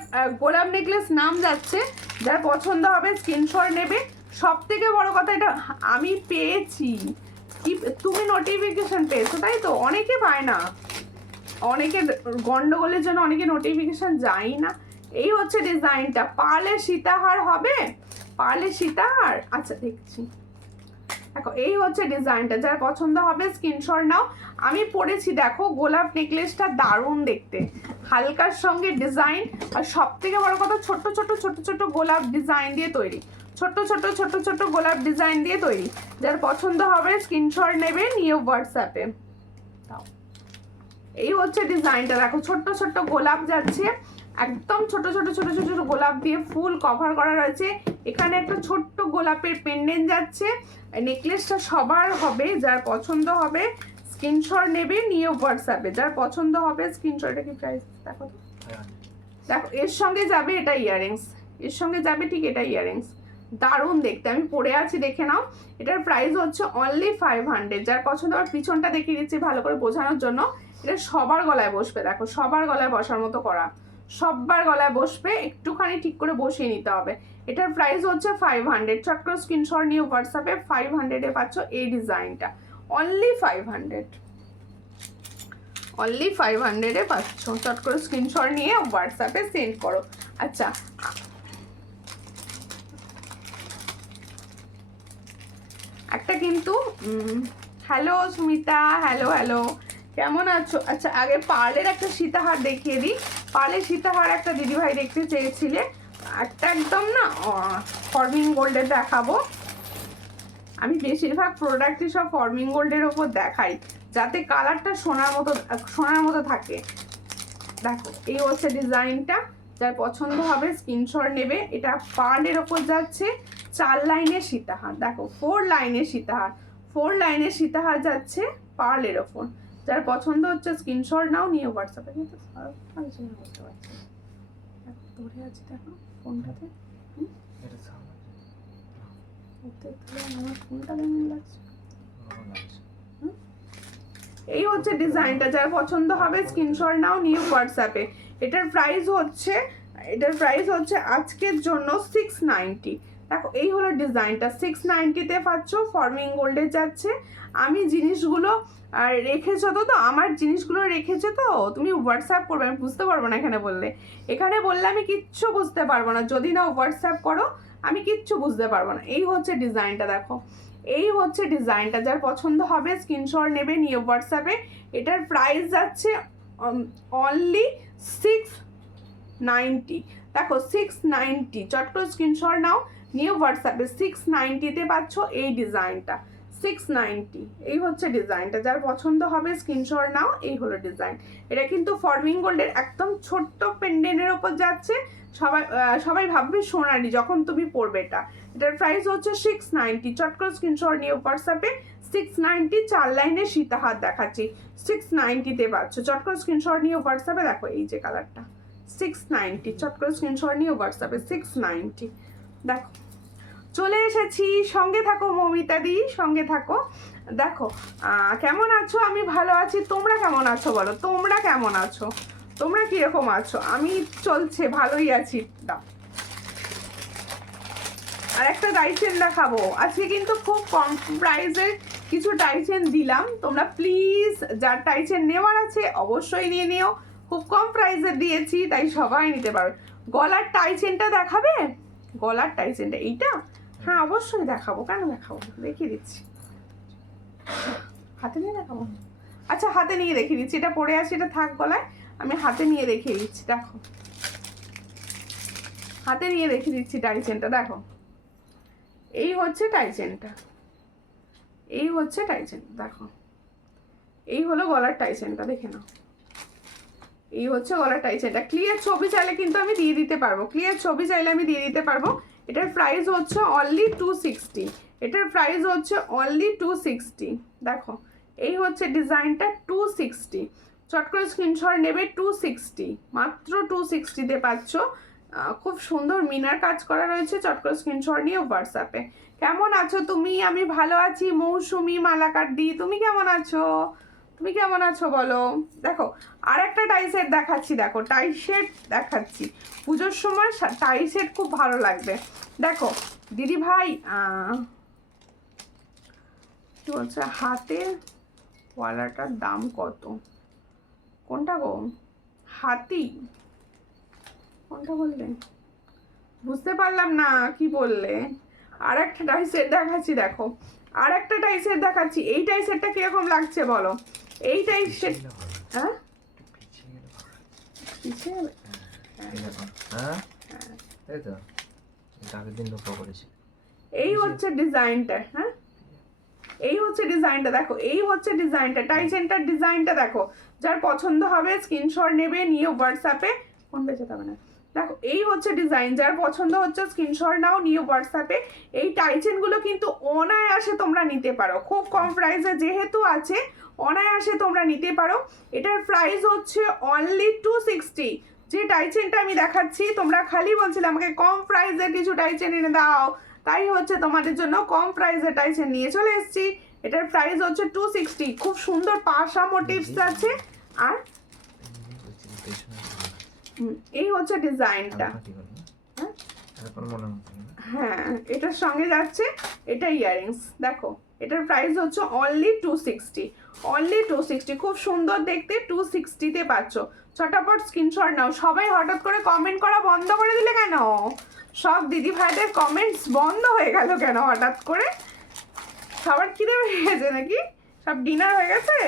গোলাপ নেকলেস নাম যাচ্ছে, যার পছন্দ হবে স্ক্রিনশট নেবে। সব থেকে বড় কথা এটা আমি পেয়েছি, কি তুমি নোটিফিকেশন পেয়েছো তাই তো? অনেকে পায় না, অনেকে গন্ডগোলের জন্য অনেকে নোটিফিকেশন যায় না। এই হচ্ছে ডিজাইনটা, পার্লের সীতাহার হবে, পার্লের সীতাহার। আচ্ছা দেখছি, দেখো এই হচ্ছে ডিজাইনটা। যার পছন্দ হবে স্ক্রিনশট নাও। আমি পরেছি, দেখো গোলাপ নেকলেসটা দারুণ দেখতে, হালকার সঙ্গে ডিজাইন। আর সব থেকে বড় কথা ছোট্ট ছোট্ট ছোট্ট ছোট্ট গোলাপ ডিজাইন দিয়ে তৈরি, ছোট্ট ছোট্ট ছোট্ট ছোট্ট গোলাপ ডিজাইন দিয়ে তৈরি। যার পছন্দ হবে স্ক্রিনশট নেবে, নিয়ে হোয়াটসঅ্যাপে দাও। এই হচ্ছে ডিজাইনটা, দেখো ছোট্ট ছোট্ট গোলাপ যাচ্ছে, একদম ছোট ছোট ছোট ছোট ছোট গোলাপ দিয়ে ফুল কভার করা রয়েছে। এখানে একটা ছোট্ট গোলাপের পেন্ডেন্ট যাচ্ছে। নেকলেসটা সবার হবে, যার পছন্দ হবে স্ক্রিনশট নেবে, নিয়ে হোয়াটসঅ্যাপে। যার পছন্দ হবে স্ক্রিনশটে কি প্রাইস দেখো তো, দেখো এর সঙ্গে যাবে এটা ইয়াররিংস, এর সঙ্গে যাবে ঠিক এটা ইয়াররিংস। দারুণ দেখতে, আমি পরে আছি দেখে নাও। এটার প্রাইস হচ্ছে অনলি 500। যার পছন্দ হবে, পিছনটা দেখিয়ে দিচ্ছি ভালো করে বোঝানোর জন্য। এটা সবার গলায় বসবে, দেখো সবার গলায় বসার মতো করা, সবার গলায় বসবে, একটুখানি ঠিক করে বসিয়ে নিতে হবে। এটার প্রাইস হচ্ছে 500। চট করে স্ক্রিনশট নিয়ে হোয়াটসঅ্যাপে 500-এ পাচ্ছ এই ডিজাইনটা, অনলি 500, অনলি 500-এ পাচ্ছ। চট করে স্ক্রিনশট নিয়ে হোয়াটসঅ্যাপে সেন্ড করো। আচ্ছা একটা কিন্তু হ্যালো স্মিতা, হ্যালো হ্যালো, কেমন আছো? আচ্ছা আগে পার্লের একটা সীতাহার দেখিয়ে দিই। পার্লের সীতাহার একটা দিদিভাই দেখতে চেয়েছিলে, একটা একদম না ফর্মিং গোল্ডের দেখাবো। আমি বেশিরভাগ প্রোডাক্টই সব ফর্মিং গোল্ডের ওপর দেখাই, যাতে কালারটা সোনার মতো থাকে। দেখো এই হচ্ছে ডিজাইনটা, যার পছন্দ হবে স্ক্রিনশট নেবে। এটা পার্লের ওপর যাচ্ছে, 4 লাইনের সীতাহার। দেখো 4 লাইনের সীতাহার, 4 লাইনের সীতাহার যাচ্ছে পার্লের ওপর। যার পছন্দ হচ্ছে স্ক্রিনশট নাও, নিয়ে হোয়াটসঅ্যাপে। কিন্তু বুঝতে পারছি ধরে আছি, দেখো ফোনটাতে আমার ফোনটা কেমন লাগছে। এই হচ্ছে ডিজাইনটা, যার পছন্দ হবে স্ক্রিনশট নাও, নিয়ে হোয়াটসঅ্যাপে। এটার প্রাইস হচ্ছে আজকের জন্য 690। দেখো এই হলো ডিজাইনটা, 690-তে পাচ্ছ, ফর্মিং গোল্ডে যাচ্ছে। আমি জিনিসগুলো রেখেছো তো, আমার জিনিসগুলো রেখেছো তো, তুমি হোয়াটসঅ্যাপ করবে, আমি বুঝতে পারবো না। এখানে বললে আমি কিচ্ছু বুঝতে পারবো না, যদি না হোয়াটসঅ্যাপ করো আমি কিচ্ছু বুঝতে পারবো না। এই হচ্ছে ডিজাইনটা, দেখো এই হচ্ছে ডিজাইনটা। যার পছন্দ হবে স্ক্রিনশট নেবে, নিয়ে হোয়াটসঅ্যাপে। এটার প্রাইস যাচ্ছে অনলি 690। দেখো 690, চট করে স্ক্রিনশট নাও, নিয়ে হোয়াটসঅ্যাপে। 690-তে পাচ্ছ এই ডিজাইনটা, 690। এই হচ্ছে ডিজাইনটা, যার পছন্দ হবে স্ক্রিনশট নাও। এই হলো ডিজাইন। এটা কিন্তু ফর্মিং গোল্ডের একদম ছোট্ট পেন্ডেন্টের ওপর যাচ্ছে। সবাই ভাববে সোনালি যখন তুমি পরবে এটা। এটার প্রাইস হচ্ছে 690। চট করে স্ক্রিনশট নিয়ে হোয়াটসঅ্যাপে। 690, 4 লাইনের সীতাহার দেখাচ্ছি, 690-তে পাচ্ছ। চট করে স্ক্রিনশট নিয়ে হোয়াটসঅ্যাপে। দেখো এই যে কালারটা 690, চট করে স্ক্রিনশট নিয়ে হোয়াটসঅ্যাপে 690। দেখো চলে এসেছি, সঙ্গে থাকো মৌমিতা দি, সঙ্গে থাকো। দেখো কেমন আছো? আমি ভালো আছি, তোমরা কেমন আছো বলো, তোমরা কেমন আছো, তোমরা কিরকম আছো? আমি চলছে, ভালোই আছি। দাও আর একটা ডাইচেন দেখাবো আজকে, কিন্তু খুব কম প্রাইসের কিছু টাইচেন দিলাম। তোমরা প্লিজ যার টাইচেন নেওয়ার আছে অবশ্যই নিয়ে নিও, খুব কম প্রাইসে দিয়েছি, তাই সবাই নিতে পারবে। গলার টাইচেনটা দেখাবে? গলার টাইচেনটা এইটা, হ্যাঁ অবশ্যই দেখাবো, কেন দেখাবো, দেখিয়ে দিচ্ছি। হাতে নিয়ে দেখাবো? আচ্ছা হাতে নিয়ে দেখিয়ে দিচ্ছি, এটা পরে আছে, এটা থাক গলায়, আমি হাতে নিয়ে দেখিয়ে দিচ্ছি। দেখো হাতে নিয়ে দেখিয়ে দিচ্ছি টাইচেনটা। দেখো এই হচ্ছে টাইচেনটা, এই হচ্ছে টাইচেন। দেখো এই হলো গলার টাইচেনটা, দেখে নাও। এই হচ্ছে গলার টাইচেনটা। ক্লিয়ার ছবি চাইলে কিন্তু আমি দিয়ে দিতে পারবো, ক্লিয়ার ছবি চাইলে আমি দিয়ে দিতে পারবো। এটার প্রাইস হচ্ছে অনলি 260, এটার প্রাইস হচ্ছে অনলি 260। দেখো এই হচ্ছে ডিজাইনটা 260, চট করে স্ক্রিনশট নেবে। 260, মাত্র 260-তে পাচ্ছ। খুব সুন্দর মিনার কাজ করা রয়েছে, চট করে স্ক্রিনশট নিয়ে হোয়াটসঅ্যাপে। কেমন আছো তুমি? আমি ভালো আছি। মৌসুমি মালাকার্দি, তুমি কেমন আছো? তুমি কেমন আছো বলো। দেখো আর একটা টাই সেট দেখাচ্ছি, দেখো টাই সেট দেখাচ্ছি। পুজোর সময় টাই সেট খুব ভালো লাগবে। দেখো দিদি ভাই কি বলছে, হাতের ওয়ালাটার দাম কত? কোনটা গো? হাতি কোনটা বললে? বুঝতে পারলাম না কি বললে। আর একটা টাই সেট দেখাচ্ছি, দেখো আর একটা টাই সেট দেখাচ্ছি। এই টাই সেটটা কিরকম লাগছে বলো? এই টাই সেট, হ্যাঁ পিছিয়ে যাবে? হ্যাঁ এই তো আগের দিন লক্ষ্য করেছি। এই হচ্ছে ডিজাইনটা, হ্যাঁ এই হচ্ছে ডিজাইনটা। দেখো এই হচ্ছে ডিজাইনটা, টাই সেন্টার ডিজাইনটা দেখো। যার পছন্দ হবে স্ক্রিনশট নেবে, নিয়ে হোয়াটসঅ্যাপে ফোন বেঁচে যাবে না। দেখো এই হচ্ছে ডিজাইন, যার পছন্দ হচ্ছে স্ক্রিনশট নাও, নিয়ে হোয়াটসঅ্যাপে। এই টাইচেনগুলো কিন্তু অনায়াসে তোমরা নিতে পারো, খুব কম প্রাইসে যেহেতু আছে অনায়াসে তোমরা নিতে পারো। এটার প্রাইস হচ্ছে অনলি 260। যে টাইচেনটা আমি দেখাচ্ছি, তোমরা খালি বলছিলে আমাকে কম প্রাইসে কিছু টাইচেন এনে দাও, তাই হচ্ছে তোমাদের জন্য কম প্রাইসে টাইচেন নিয়ে চলে এসেছি। এটার প্রাইস হচ্ছে 260। খুব সুন্দর পাশা মোটিভস আছে। আর এই হচ্ছে ডিজাইনটা, হ্যাঁ এটার সঙ্গে যাচ্ছে এটা ইয়াররিংস। দেখো এটার প্রাইস হচ্ছে অনলি 260, অনলি 260। খুব সুন্দর দেখতে, 260-তে পাচ্ছ। চটাপট স্ক্রিনশট নাও। সবাই হঠাৎ করে কমেন্ট করা বন্ধ করে দিলে কেন? সব দিদি ভাইদের কমেন্টস বন্ধ হয়ে গেল কেন হঠাৎ করে? সবার খিদে হয়ে গেছে নাকি? সব ডিনার হয়ে গেছে?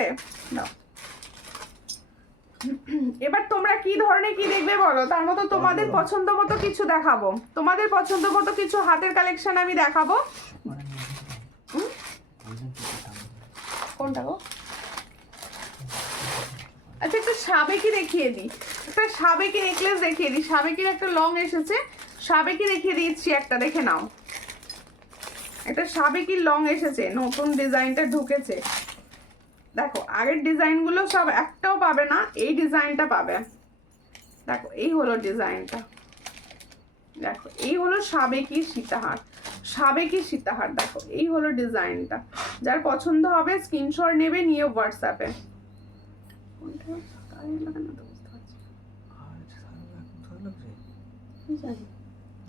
নাও এবার তোমরা কি ধরনের কি দেখবে বলো, তার মতো তোমাদের পছন্দ মতো কিছু দেখাবো। তোমাদের পছন্দ মতো কিছু হাতের কালেকশন আমি দেখাবো। কোনটা গো? আচ্ছা একটা সাবেকি দেখিয়ে দিই, একটা সাবেকি নেকলেস দেখিয়ে দিই। সাবেকির একটা লং এসেছে, সাবেকি দেখিয়ে দিচ্ছি একটা, দেখে নাও। একটা সাবেকির লং এসেছে, নতুন ডিজাইনটা ঢুকেছে। দেখো আগের ডিজাইনগুলো সব একটাও পাবে না, এই ডিজাইনটা পাবে। দেখো এই হলো ডিজাইনটা, দেখো এই হলো সাবেকি সীতাহার, সাবেকি সীতাহার। দেখো এই হলো ডিজাইনটা। যার পছন্দ হবে স্ক্রিনশট নেবে, নিয়ে হোয়াটসঅ্যাপে।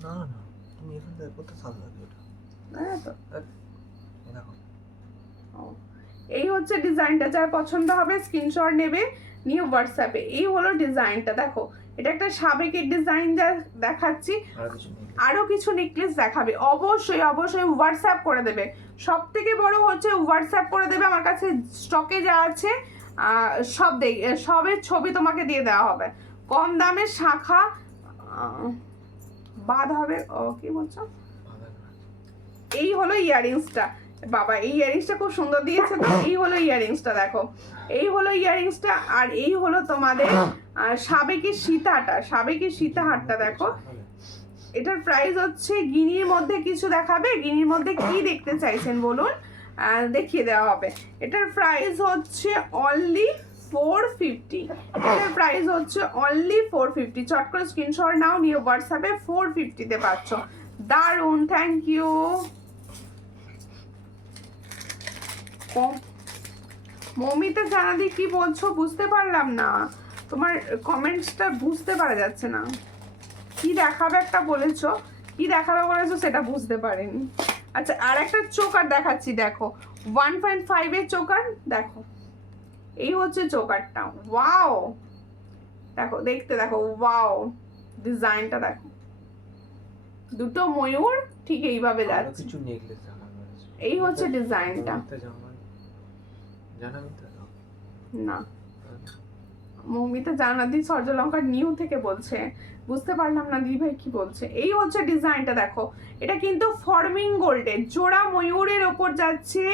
না না তুমি এখান থেকে কত সাল লাগে ওটা? এই হচ্ছে ডিজাইনটা। যার পছন্দ হবে স্ক্রিনশট নেবে, নিয়ে হোয়াটসঅ্যাপে। এই হলো ডিজাইনটা। দেখো এটা একটা সাবেকের ডিজাইন যা দেখাচ্ছি। আরো কিছু নেকলেস দেখাবে, অবশ্যই অবশ্যই হোয়াটসঅ্যাপ করে দেবে। সব থেকে বড় হচ্ছে হোয়াটসঅ্যাপ করে দেবে। আমার কাছে স্টকে যা আছে সবের ছবি তোমাকে দিয়ে দেওয়া হবে। কম দামে শাখা বাদ হবে। ও কি বলছো? এই হলো ইয়াররিংসটা। বাবা এই ইয়াররিংসটা খুব সুন্দর দিয়েছে তো। এই হলো ইয়াররিংসটা, দেখো এই হলো ইয়াররিংসটা। আর এই হলো তোমাদের সাবেকি সীতাটা, সাবেকি সীতাহারটা। দেখো এটার প্রাইস হচ্ছে, গিনির মধ্যে কিছু দেখাবে, গিনির মধ্যে কি দেখতে চাইছেন বলুন, দেখিয়ে দেওয়া হবে। এটার প্রাইস হচ্ছে অনলি 450। এটার প্রাইস হচ্ছে অনলি 450। চট করে স্ক্রিনশট নাও, নিয়ে হোয়াটসঅ্যাপে। 450-তে পাচ্ছ। দারুন, থ্যাংক ইউ। মমিতা জানাদি কি বলছো বুঝতে পারলাম না, তোমার কমেন্টসটা বুঝতে পারা যাচ্ছে না। কি দেখাবে একটা বলেছো, কি দেখাবে বলেছো সেটা বুঝতে পারিনি। আচ্ছা আর একটা চোকার দেখাচ্ছি, দেখো 1.5-এর চোকার। দেখো এই হচ্ছে চোকারটা, ওয়াও দেখো দেখতে, দেখো ওয়াও ডিজাইনটা দেখো। দুটো ময়ূর ঠিক এইভাবে যাচ্ছে। এই হচ্ছে ডিজাইনটা। না মৌমিতা জানাদি সর্যলঙ্কার নিউ থেকে বলছে, বুঝতে পারলাম না দিদি ভাই কি বলছে। এই হচ্ছে ডিজাইনটা। দেখো এটা কিন্তু ফর্মিং গোল্ডের জোড়া ময়ূরের ওপর যাচ্ছে।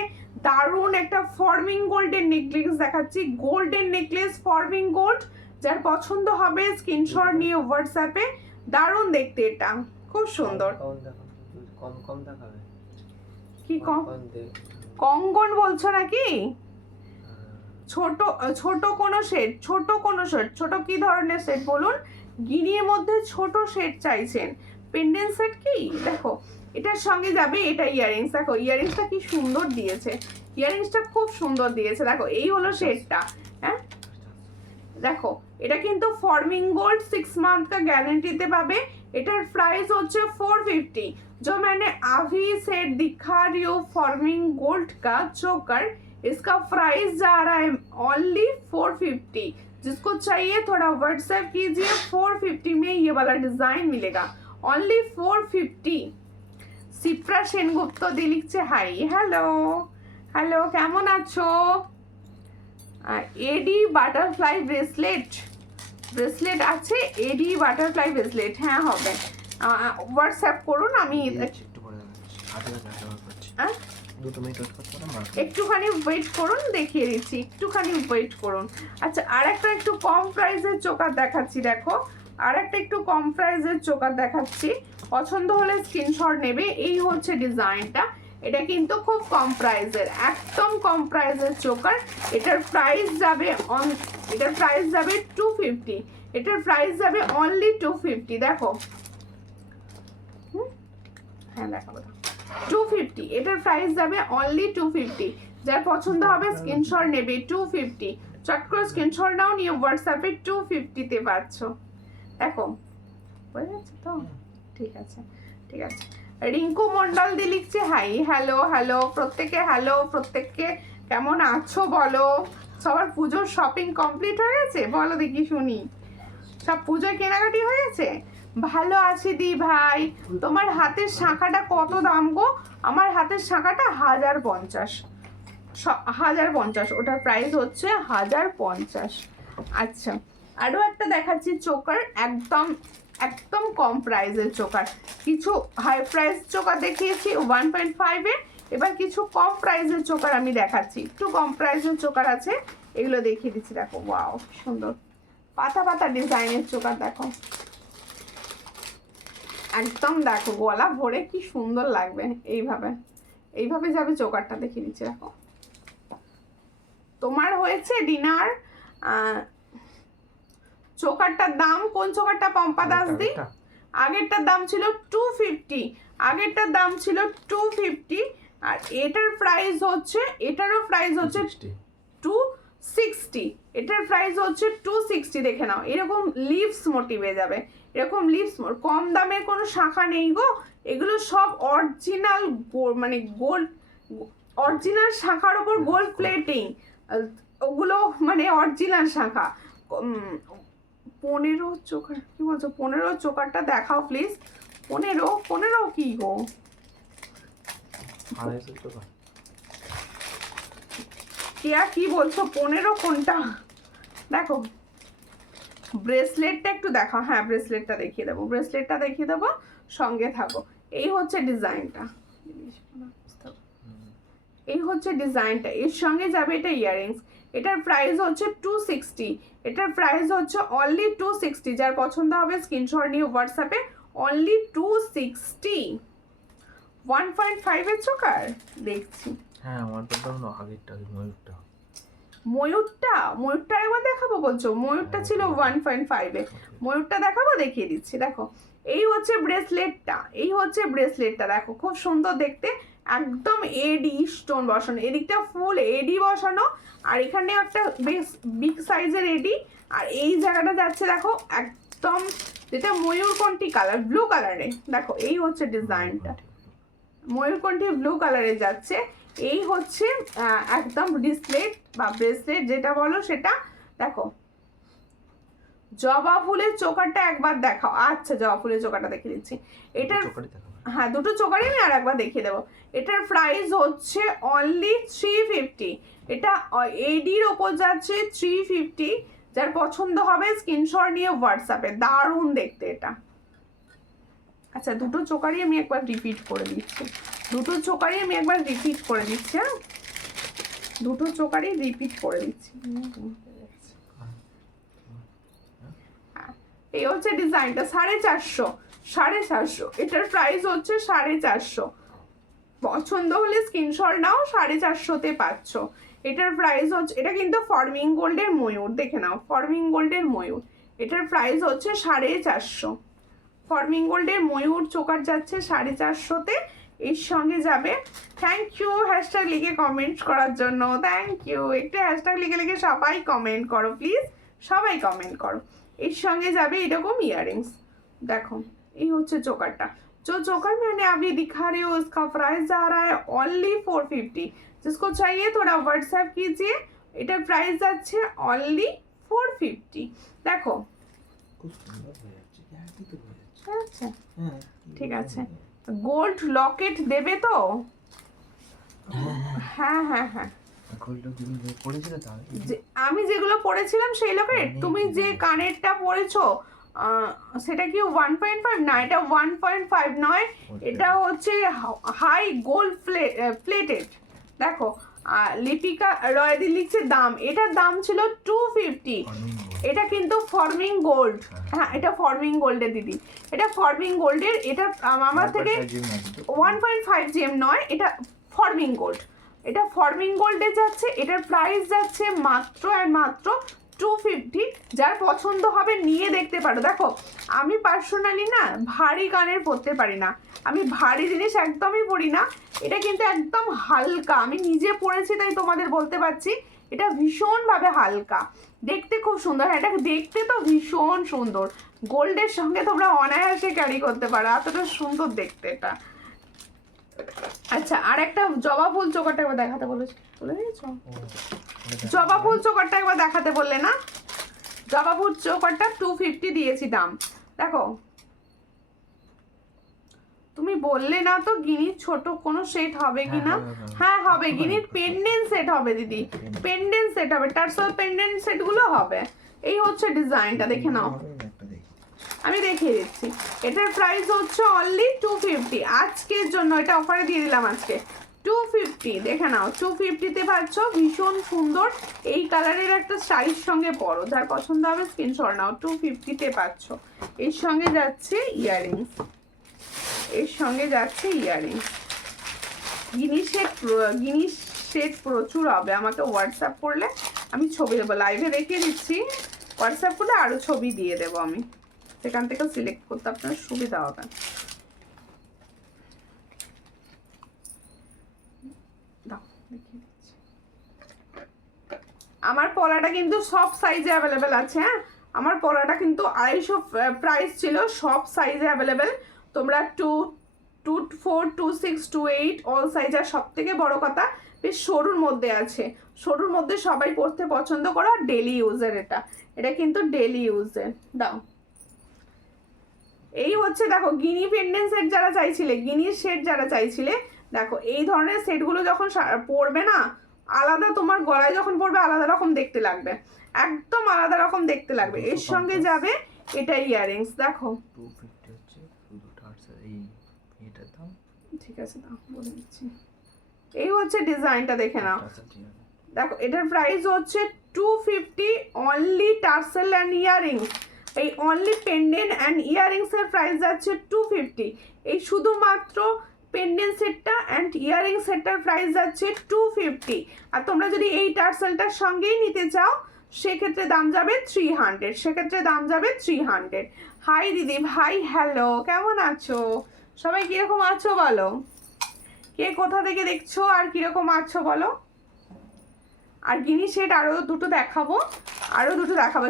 দারুণ একটা ফর্মিং গোল্ডের নেকলেস দেখাচ্ছি, গোল্ডেন নেকলেস ফর্মিং গোল্ড। যার পছন্দ হবে স্ক্রিনশট নিয়ে হোয়াটসঅ্যাপে, দারুণ দেখতে এটা, খুব সুন্দর। কম কম দেখাবে কি কঙ্গন বলছো নাকি? ছোট ছোট কোনো সেট, ছোট কোনো সেট, ছোট কি ধরনের সেট বলুন? গিরির মধ্যে ছোট সেট চাইছেন, পেন্ডেন্ট সেট কি? দেখো এটার সঙ্গে যাবে এটা ইয়াররিংস, দেখো ইয়াররিংসটা কি সুন্দর দিয়েছে, ইয়াররিংসটা খুব সুন্দর দিয়েছে। দেখো এই হলো সেটটা, হ্যাঁ দেখো এটা কিন্তু फॉर्मिंग गोल्ड 6 मंथ का गारंटीতে पाবে। এটার প্রাইস হচ্ছে 450। जो मैंने अभी सेट दिखा रही हूँ फॉर्मिंग गोल्ड का चोकर, इसका प्राइस जा रहा है ओनली 450। जिसको चाहिए थोड़ा व्हाट्सएप कीजिए, 450 में ये वाला डिजाइन मिलेगा, ओनली 450। सिप्रा सेनगुप्त दी लिखছে হাই, হ্যালো হ্যালো, কেমন আছো? এডি বাটারফ্লাই ব্রেসলেট আছে, এডি বাটারফ্লাই ব্রেসলেট, হ্যাঁ হবে। হোয়াটসঅ্যাপ করুন, আমি একটু পরে একটুখানি ওয়েট করুন, দেখিয়ে দিচ্ছি, একটুখানি ওয়েট করুন। আচ্ছা আর একটা একটু কম প্রাইসের চোকার দেখাচ্ছি, দেখো আর একটা একটু কম প্রাইসের চোকার দেখাচ্ছি, পছন্দ হলে স্ক্রিনশট নেবে। এই হচ্ছে ডিজাইনটা, এটা কিন্তু খুব কম প্রাইসের, একদম কম প্রাইসের চোকার। এটার প্রাইস যাবে এটার প্রাইস যাবে 250, এটার প্রাইস যাবে অনলি 250। দেখো হ্যাঁ দেখাবো 250, এটার প্রাইস যাবে অনলি 250। যার পছন্দ হবে স্ক্রিনশট নেবে, 250 চট করে স্ক্রিনশট নাও, নিয়ে হোয়াটসঅ্যাপে 250 তে পাচ্ছ। দেখো বুঝে যাচ্ছে তো? ঠিক আছে ঠিক আছে। রিঙ্কু মন্ডল দি লিখছে হাই, হ্যালো হ্যালো প্রত্যেকে, হ্যালো প্রত্যেককে, কেমন আছো বলো? সবার পুজোর শপিং কমপ্লিট হয়ে গেছে বলো দেখি শুনি, সব পুজোর কেনাকাটি হয়ে গেছে? ভালো আছি দি ভাই। তোমার হাতের শাঁখাটা কত দাম গো? আমার হাতের শাঁখাটা 1050, 1050, ওটার প্রাইস হচ্ছে 1050। আচ্ছা আরও একটা দেখাচ্ছি চোকার, একদম একদম কম প্রাইসের চোকার। কিছু হাই প্রাইস চোকার দেখিয়েছি 1.5 এ, এবার কিছু কম প্রাইসের চোকার আমি দেখাচ্ছি, একটু কম প্রাইসের চোকার আছে, এগুলো দেখিয়ে দিচ্ছি। দেখো ওয়াও সুন্দর পাতা পাতা ডিজাইনের চোকার, দেখো একদম, দেখো গলা ভরে কি সুন্দর লাগবে, এইভাবে এইভাবে যাবে চোকারটা, দেখিয়ে দিচ্ছি। দেখো তোমার হয়েছে ডিনার। চোকারটার দাম, কোন চোকারটা পম্পা দাস দি? আগেরটার দাম ছিল 250, আগেরটার দাম ছিল 250, আর এটার প্রাইস হচ্ছে, এটারও প্রাইস হচ্ছে 260, এটার প্রাইস হচ্ছে 260। দেখে নাও এরকম লিভস মোটিভে যাবে, এরকম লিভস, কম দামের কোনো শাখা নেই গো, এগুলো সব অরিজিনাল মানে গোল্ড, অরিজিনাল শাখার ওপর গোল্ড প্লেটিং, ওগুলো মানে অরিজিনাল শাখা। 15 চোকার কি বলছো? 15 চোকারটা দেখাও প্লিজ। 15 কি গো? কেয়া কি বলছো? 15 কোনটা? দেখো ব্রেসলেটটা একটু দেখাও, হ্যাঁ ব্রেসলেটটা দেখিয়ে দেবো, ব্রেসলেটটা দেখিয়ে দেবো, সঙ্গে থাকো। এই হচ্ছে ডিজাইনটা, এই হচ্ছে ডিজাইনটা, এর সঙ্গে যাবে এটা ইয়াররিংস। এটার প্রাইস হচ্ছে 260, এটার প্রাইস হচ্ছে অনলি 260। যার পছন্দ হবে স্ক্রিনশট নিয়ে হোয়াটসঅ্যাপে, অনলি 260। 1.5 এর চোকার দেখছি, হ্যাঁ আমার তো দাম আগেরটা, ময়ূরটা একবার দেখাবো বলছো? ময়ূরটা ছিল 1.5 এ, ময়ূরটা দেখাবো, দেখিয়ে দিচ্ছি। দেখো এই হচ্ছে ব্রেসলেটটা, এই হচ্ছে ব্রেসলেটটা, দেখো খুব সুন্দর দেখতে, একদম এডি স্টোন বসানো, এদিকটা ফুল এডি বসানো, আর এখানে একটা বেশ বিগ সাইজের এডি, আর এই জায়গাটা যাচ্ছে দেখো একদম যেটা ময়ূরকণ্ঠী কালার, ব্লু কালারে। দেখো এই হচ্ছে ডিজাইনটা, ময়ূরকণ্ঠী ব্লু কালারে যাচ্ছে। এই হচ্ছে একদম ডিসপ্লেট বা ব্রেসলেট যেটা বলো সেটা। দেখো জবা ফুলের চোকারটা একবার দেখাও। আচ্ছা জবা ফুলের চোকারটা দেখিয়ে দিচ্ছি। এটার হ্যাঁ দুটো চোকারই আমি আর একবার দেখিয়ে দেবো। এটার প্রাইস হচ্ছে অনলি 350, এটা এডির ওপর যাচ্ছে 350। যার পছন্দ হবে স্ক্রিনশট নিয়ে হোয়াটসঅ্যাপে, দারুণ দেখতে এটা। আচ্ছা দুটো চোকারই আমি একবার রিপিট করে দিচ্ছি, দুটো চোকারই আমি একবার রিপিট করে দিচ্ছি, হ্যাঁ দুটো চোকারই রিপিট করে দিচ্ছি। এই হচ্ছে ডিজাইনটা 450, 450, এটার প্রাইস হচ্ছে 450। পছন্দ হলে স্ক্রিনশট নাও, 450-তে পাচ্ছ। এটার প্রাইস হচ্ছে, এটা কিন্তু ফর্মিং গোল্ডের ময়ূর, দেখে নাও ফর্মিং গোল্ডের ময়ূর। এটার প্রাইস হচ্ছে 450। ফর্মিং গোল্ডের ময়ূর চোকার যাচ্ছে 450-তে। এর সঙ্গে যাবে, থ্যাংক ইউ হ্যাশট্যাগ লিখে কমেন্ট করার জন্য, থ্যাংক ইউ। একটা হ্যাশট্যাগ লিখে লিখে সবাই কমেন্ট করো প্লিজ, সবাই কমেন্ট করো। এর সঙ্গে যাবে এরকম ইয়াররিংস, দেখো এই হচ্ছে চোকারটা। जो चोकर मैंने अभी दिखा रही हूँ उसका प्राइस जा रहा है ओनली 450। जिसको चाहिए थोड़ा व्हाट्सएप कीजिए, এটার প্রাইস যাচ্ছে অনলি 450। দেখো খুব সুন্দর হয়ে যাচ্ছে, কি তো হয়ে যাচ্ছে। আচ্ছা হ্যাঁ ঠিক আছে, গোল্ড লকেট দেবে তো? হ্যাঁ হ্যাঁ হ্যাঁ, গোল্ড তুমি যে পড়েছিলে তাহলে আমি যেগুলো পড়েছিলাম সেই লকেট। তুমি যে কানেরটা পড়েছো সেটা কি 1.5? না, এটা 1.5 নয়, এটা হচ্ছে হাই গোল্ড প্লেটেড। দেখো লিপিকা রয়দি লিখছে দাম, এটার দাম ছিল 250। এটা কিন্তু ফর্মিং গোল্ড, হ্যাঁ এটা ফর্মিং গোল্ডের দিদি, এটা ফর্মিং গোল্ডের। এটা আমার থেকে 1.5 জিএম নয়, এটা ফর্মিং গোল্ড। এটা ফর্মিং গোল্ডে যাচ্ছে, এটার প্রাইস যাচ্ছে মাত্র আর মাত্র 250। যার পছন্দ হবে নিয়ে দেখতে পারো। দেখো আমি পার্সোনালি না ভারী কানের পরতে পারি না, আমি ভারী জিনিস একদমই পরি না। এটা কিন্তু একদম হালকা, আমি নিজে পরেছি তাই তোমাদের বলতে পারছি। এটা ভীষণভাবে হালকা, দেখতে খুব সুন্দর। হ্যাঁ এটা দেখতে তো ভীষণ সুন্দর, গোল্ডের সঙ্গে তোমরা অনায়াসে ক্যারি করতে পারো, এতটা সুন্দর দেখতে এটা। আচ্ছা আর একটা জবা ফুল চোকারটা একবার দেখাতে বলেছি, বলে দিয়েছো? জবা ফুল চোকারটা একবার দেখাতে বললে না, জবা ফুল চোকারটা 250 দিয়েছি দাম। দেখো তুমি বললে না তো গিনির ছোট কোনো সেট হবে কি না? হ্যাঁ হবে, গিনির পেন্ডেন্ট সেট হবে দিদি, পেন্ডেন্ট সেট হবে, টার্সেল পেন্ডেন্ট সেটগুলো হবে। এই হচ্ছে ডিজাইনটা, দেখে নাও, আমি দেখিয়ে দিচ্ছি। এটার প্রাইস হচ্ছে অনলি 250 আজকের জন্য, এটা অফারে দিয়ে দিলাম আজকে 250। দেখে নাও 250-তে পাচ্ছ, ভীষণ সুন্দর। এই কালারের একটা শাড়ির সঙ্গে পরো, যার পছন্দ হবে স্ক্রিনশট নাও, 250-তে পাচ্ছ। এর সঙ্গে যাচ্ছে ইয়াররিংস, এর সঙ্গে যাচ্ছে ইয়াররিংস। জিনিস সেট প্রচুর হবে, আমাকে হোয়াটসঅ্যাপ করলে আমি ছবি দেবো, লাইভে দেখিয়ে দিচ্ছি, হোয়াটসঅ্যাপ করলে আরও ছবি দিয়ে দেবো আমি, সেখান থেকে সিলেক্ট করতে আপনার সুবিধা হবে। আমার পলাটা কিন্তু সব সাইজে অ্যাভেলেবেল আছে, হ্যাঁ আমার পলাটা কিন্তু 250 প্রাইস ছিল, সব সাইজে অ্যাভেলেবেল। তোমরা 2, 4, 2, 6, 2, 8 অল সাইজ। আর সব থেকে বড় কথা বেশ সরুর মধ্যে আছে, সরুর মধ্যে সবাই পরতে পছন্দ করো, ডেলি ইউজের। এটা এটা কিন্তু ডেলি ইউজের। দাও এই হচ্ছে, দেখো গিনি পেন্ডেন্ট সেট যারা চাইছিলে, গিনির সেট যারা চাইছিলে, দেখো এই ধরনের সেটগুলো যখন পরবে না, আলাদা তোমার গলায় যখন পরবে আলাদা রকম দেখতে লাগবে, একদম আলাদা রকম দেখতে লাগবে। এর সঙ্গে যাবে এটা ইয়াররিংস, দেখো 250 হচ্ছে শুধু টার্সেল, এই এটার দাম ঠিক আছে দাও বলে দিচ্ছি। এই হচ্ছে ডিজাইনটা, দেখে নাও। দেখো এটার প্রাইস হচ্ছে 250 অনলি টার্সেল অ্যান্ড ইয়াররিংস। এই অনলি পেন্ডেন্ট অ্যান্ড ইয়াররিংস এর প্রাইস যাচ্ছে 250। এই শুধুমাত্র পেন্ডেন্ট সেটটা অ্যান্ড ইয়াররিং সেটটার প্রাইস যাচ্ছে 250। আর তোমরা যদি এই টার্সেলটার সঙ্গেই নিতে চাও সেক্ষেত্রে দাম যাবে 300, সেক্ষেত্রে দাম যাবে 300। হাই দিদি ভাই, হ্যালো, কেমন আছো সবাই, কিরকম আছো বলো, কে কোথা থেকে দেখছো আর কিরকম আছো বলো। আর গিনি সেট আরও দুটো দেখাবো,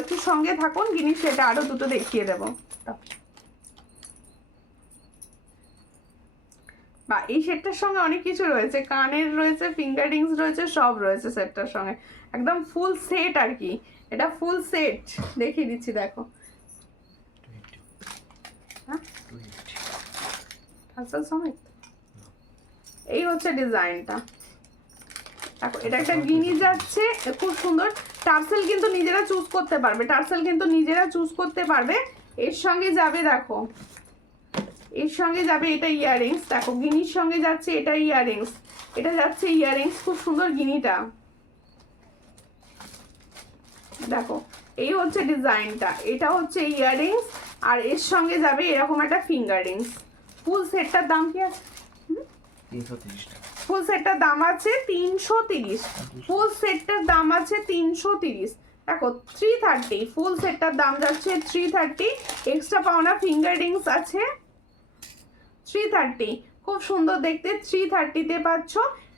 একটু সঙ্গে থাকুন, গিনি সেট আরও দুটো দেখিয়ে দেবো। বা এই সেটটার সঙ্গে অনেক কিছু রয়েছে, কানের রয়েছে, ফিঙ্গার রিংস রয়েছে, সব রয়েছে সেটটার সঙ্গে, একদম ফুল সেট আর কি। এটা ফুল সেট দেখিয়ে দিচ্ছি, দেখো এই হচ্ছে ডিজাইনটা। দেখো এটা একটা গিনি যাচ্ছে, খুব সুন্দর। টার্সেল কিন্তু নিজেরা চুজ করতে পারবে, এর সঙ্গে যাবে, দেখো এর সঙ্গে যাবে এটা ইয়াররিংস। দেখো গিনির সঙ্গে যাচ্ছে এটা ইয়াররিংস, এটা যাচ্ছে ইয়াররিংস, খুব সুন্দর গিনিটা। দেখো এই হচ্ছে ডিজাইনটা, এটা হচ্ছে ইয়াররিংস আর এর সঙ্গে যাবে এরকম একটা ফিঙ্গার রিংস। ফুল সেটটার দাম কি আছে? 330 টাকা। ফুল সেটটার দাম আছে 330। ফুল সেটটার দাম আছে 330। দেখো 330, ফুল সেটটার দাম যাচ্ছে 330। এক্সট্রা পাওনা ফিঙ্গার রিংস আছে 330। খুব সুন্দর দেখতে, 330-তে পাচ্ছ।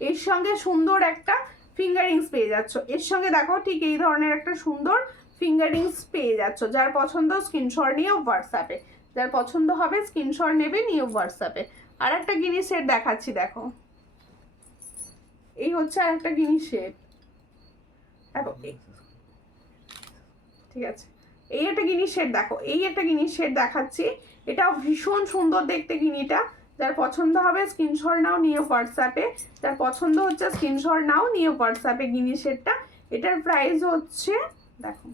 এর সঙ্গে সুন্দর একটা ফিঙ্গার রিংস পেয়ে যাচ্ছ। এর সঙ্গে দেখো ঠিক এই ধরনের একটা সুন্দর ফিঙ্গার রিংস পেয়ে যাচ্ছ। যার পছন্দ স্ক্রিনশট নিয়ে হোয়াটসঅ্যাপে, যার পছন্দ হবে স্ক্রিনশট নেবে নিয়ে হোয়াটসঅ্যাপে। আর একটা গিনি সেট দেখাচ্ছি, দেখো এই হচ্ছে আর একটা গিনি সেট। দেখো ঠিক আছে, এই একটা গিনি সেট, দেখো এই একটা গিনি সেট দেখাচ্ছি। এটা ভীষণ সুন্দর দেখতে গিনিটা। যার পছন্দ হবে স্ক্রিনশট নাও নিয়ে হোয়াটসঅ্যাপে, যার পছন্দ হচ্ছে স্ক্রিনশট নাও নিয়ে হোয়াটসঅ্যাপে গিনি সেটটা। এটার প্রাইস হচ্ছে, দেখো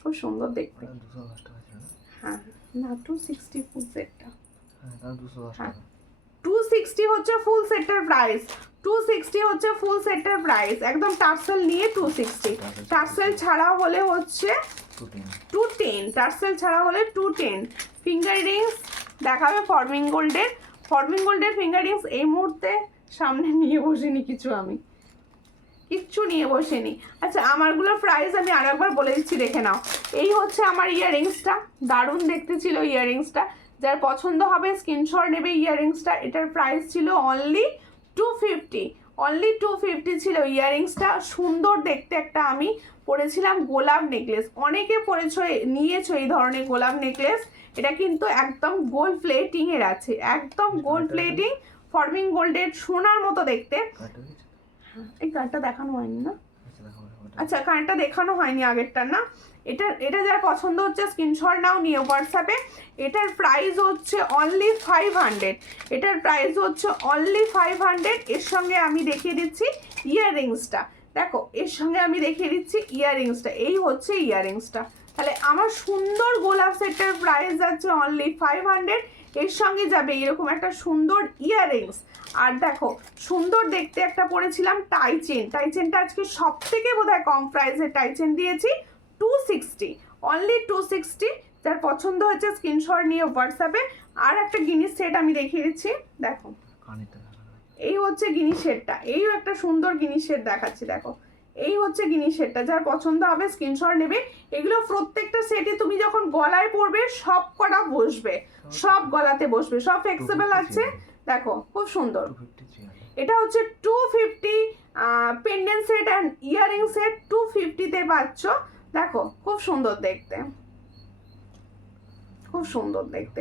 খুব সুন্দর দেখতে। 210 টাকা ছিল না? হ্যাঁ না, 260 ফুল সেটটা। হ্যাঁ, তাহলে 210 হ্যাঁ, টাকা। 260 হচ্ছে ফুল সেটের প্রাইস। 260 হচ্ছে ফুল সেটের প্রাইস, একদম টার্সেল নিয়ে 260। টার্সেল ছাড়া হলে হচ্ছে 210। টার্সেল ছাড়া হলে 210। ফিঙ্গার রিংস দেখাবে ফর্মিং গোল্ডের। ফর্মিং গোল্ডের ফিঙ্গার রিংস এই মুহূর্তে সামনে নিয়ে বসিনি কিছু, আমি কিচ্ছু নিয়ে বসিনি। আচ্ছা, আমারগুলোর প্রাইস আমি আর একবার বলে দিচ্ছি, দেখে নাও। এই হচ্ছে আমার ইয়াররিংসটা, দারুণ দেখতে ছিল ইয়াররিংসটা। যার পছন্দ হবে স্ক্রিনশট নেবে ইয়াররিংসটা। এটার প্রাইস ছিল অনলি 250। অনলি 250 ছিল ইয়াররিংসটা। সুন্দর দেখতে একটা আমি পরেছিলাম গোলাপ নেকলেস। অনেকে পরেছো, নিয়েছো এই ধরনের গোলাপ নেকলেস। এটা কিন্তু একদম গোল্ড প্লেটিং এর আছে, একদম গোল্ড প্লেটিং, ফর্মিং গোল্ডের সোনার মতো দেখতে। এই কার্ডটা দেখানো হয়নি না? আচ্ছা, কার্ডটা দেখানো হয়নি আগেরটা না। এটা যার পছন্দ হচ্ছে স্ক্রিনশট নাও নিয়ে হোয়াটসঅ্যাপে। এটার প্রাইস হচ্ছে অনলি 500। এটার প্রাইস হচ্ছে অনলি 500। এর সঙ্গে আমি দেখিয়ে দিচ্ছি ইয়াররিংসটা। দেখো এর সঙ্গে আমি দেখিয়ে দিচ্ছি ইয়াররিংসটা। এই হচ্ছে ইয়াররিংসটা। তাহলে আমার সুন্দর গোলাপ সেটের প্রাইস যাচ্ছে অনলি 500। এর সঙ্গে যাবে এরকম একটা সুন্দর ইয়াররিংস। আর দেখো সুন্দর দেখতে একটা পরেছিলাম টাই চেন। টাই চেনটা আজকে সব থেকে বোধহয় কম প্রাইসে টাই চেন দিয়েছি 260। অনলি 260। যার পছন্দ হচ্ছে স্ক্রিনশট নিয়ে হোয়াটসঅ্যাপে। আর একটা গিনিস সেট আমি দেখিয়ে দিচ্ছি, দেখো এই হচ্ছে গিনি সেটটা। এই একটা সুন্দর গিনি সেট দেখাচ্ছি, দেখো এই হচ্ছে গিনি সেটটা। যার পছন্দ হবে স্ক্রিনশট নেবে। এগুলো প্রত্যেকটা সেটে তুমি যখন গলায় পরবে সব কটা বসবে, সব গলাতে বসবে, সব ফ্লেক্সিবল আছে। দেখো খুব সুন্দর। এটা হচ্ছে 250 pendant set and earring set 250-তে পাচ্ছ। দেখো খুব সুন্দর দেখতে, খুব সুন্দর দেখতে।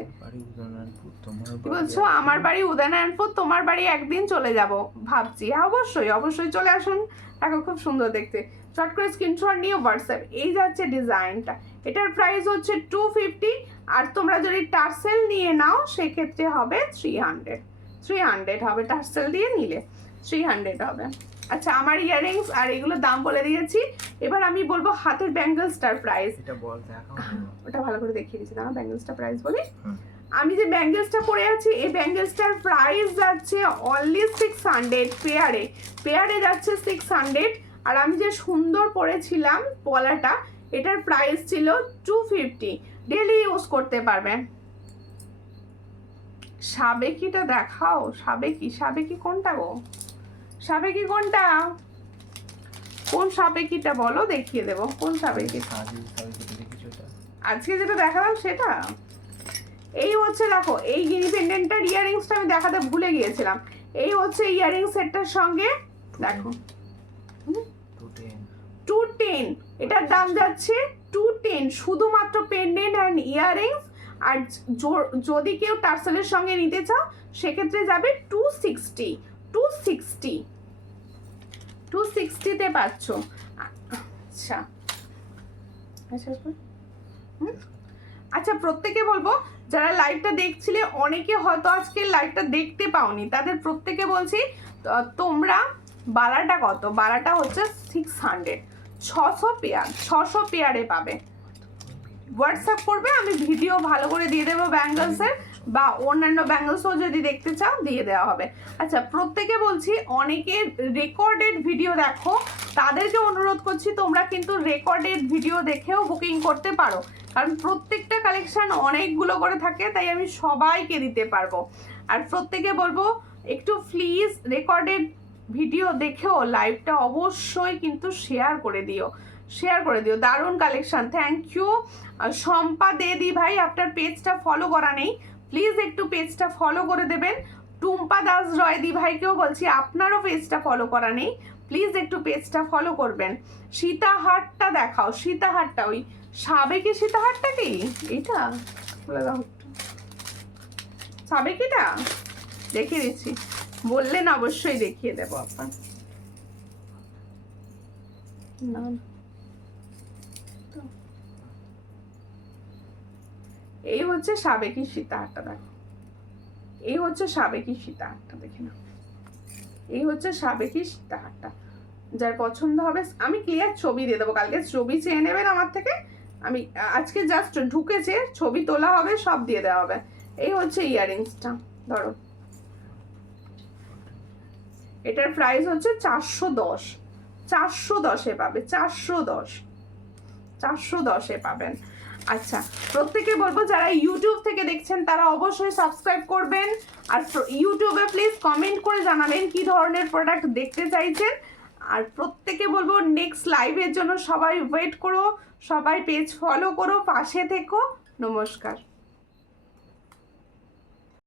কি বলছো? আমার বাড়ি উদয়নারায়ণপুর, তোমার বাড়ি একদিন চলে যাব ভাবছি। হ্যাঁ অবশ্যই অবশ্যই চলে আসুন। দেখো খুব সুন্দর দেখতে। শর্ট করে স্ক্রিনশট নিয়ে হোয়াটসঅ্যাপ। এই যাচ্ছে ডিজাইনটা। এটার প্রাইস হচ্ছে 250। আর তোমরা যদি টার্সেল নিয়ে নাও সেক্ষেত্রে হবে 300 হবে। টার্সেল দিয়ে নিলে 300 হবে। আচ্ছা, আমার ইয়াররিংস আর এগুলোর দাম বলে দিয়েছি। এবার আমি বলবো হাতের ব্যাঙ্গেলসটার প্রাইস। এটা বল দেখাও। ওটা ভালো করে দেখিয়ে দিচ্ছি, দাঁড়া ব্যাঙ্গেলসটা প্রাইস বলি। আমি যে ব্যাঙ্গেলসটা পরে আছি এই ব্যাঙ্গেলসটার প্রাইস যাচ্ছে অনলি 600 পেয়ারে। পেয়ারে যাচ্ছে 600। আর আমি যে সুন্দর পরেছিলাম পলাটা, এটার প্রাইস ছিল 250। ডেলি ইউজ করতে পারবেন। সাবেকিটা দেখাও। সাবেকি কোনটা গো? সাবেকি কোনটা? কোন সাবেকিটা বলো, দেখিয়ে দেবো। কোন সাবেকি? আজকে যেটা দেখালাম সেটা। এই হচ্ছে দেখো এই গিনি পেন্ডেন্টটার ইয়াররিংসটা আমি দেখাতে ভুলে গিয়েছিলাম। এই হচ্ছে ইয়াররিং সেটটার সঙ্গে, দেখো 210। এটার দাম যাচ্ছে 210 শুধুমাত্র পেন্ডেন্ট অ্যান্ড ইয়াররিংস। আর যদি কেউ টার্সেলের সঙ্গে নিতে চাও সেক্ষেত্রে যাবে 260। 260-তে পাচ্ছ। আচ্ছা আচ্ছা, প্রত্যেকে বলবো যারা লাইভটা দেখছিলে, অনেকে হয়তো আজকে লাইভটা দেখতে পাওনি, তাদের প্রত্যেকে বলছি তোমরা বালাটা কত? বালাটা হচ্ছে 600। 600 পেয়ারে পাবে। হোয়াটসঅ্যাপ করবে, আমি ভিডিও ভালো করে দিয়ে দেবো ব্যাঙ্গলসের। বা অন্যান্য ব্যাঙ্গলসও যদি দেখতে চাও দিয়ে দেওয়া হবে। আচ্ছা, প্রত্যেকে বলছি অনেকে রেকর্ডেড ভিডিও দেখো, তাদেরকে অনুরোধ করছি তোমরা কিন্তু রেকর্ডেড ভিডিও দেখেও বুকিং করতে পারো, কারণ প্রত্যেকটা কালেকশন অনেকগুলো করে থাকে, তাই আমি সবাইকে দিতে পারবো। আর প্রত্যেকে বলবো একটু প্লিজ রেকর্ডেড ভিডিও দেখেও লাইভটা অবশ্যই কিন্তু শেয়ার করে দিও, শেয়ার করে দিও। দারুণ কালেকশন, থ্যাংক ইউ। শম্পা দেদি ভাই, আপনার পেজটা ফলো করা নেই, প্লিজ একটু পেজটা ফলো করে দেবেন। টুম্পা দাস রয় দি ভাইকেও বলছি আপনারও পেজটা ফলো করা নেই, প্লিজ একটু পেজটা ফলো করবেন। সীতাহারটা দেখাও, সীতাহারটা ওই সাবেকি সীতাহারটা কি এটা? বলে দাও একটু। সাবেকিটা দেখিয়ে দিচ্ছি, বললেন অবশ্যই দেখিয়ে দেবো আপনার। না এই হচ্ছে সাবেকি সীতাহারটা, দেখো এই হচ্ছে সাবেকি সীতাহারটা, দেখে না, এই হচ্ছে সাবেকি সীতাহারটা। যার পছন্দ হবে আমি ক্লিয়ার ছবি দিয়ে দেবো, কালকে ছবি চেয়ে নেবেন আমার থেকে, আমি আজকে জাস্ট ঢুকেছে, ছবি তোলা হবে, সব দিয়ে দেওয়া হবে। এই হচ্ছে ইয়াররিংসটা, ধরো এটার প্রাইস হচ্ছে 410, 410-এ পাবে, 410-এ পাবেন। আচ্ছা, প্রত্যেকে বলবো যারা ইউটিউব থেকে দেখছেন তারা অবশ্যই সাবস্ক্রাইব করবেন, আর ইউটিউবে প্লিজ কমেন্ট করে জানাবেন কি ধরনের প্রোডাক্ট দেখতে চাইছেন। আর প্রত্যেকে বলবো নেক্সট লাইভের জন্য সবাই ওয়েট করো, সবাই পেজ ফলো করো, পাশে থেকো। নমস্কার।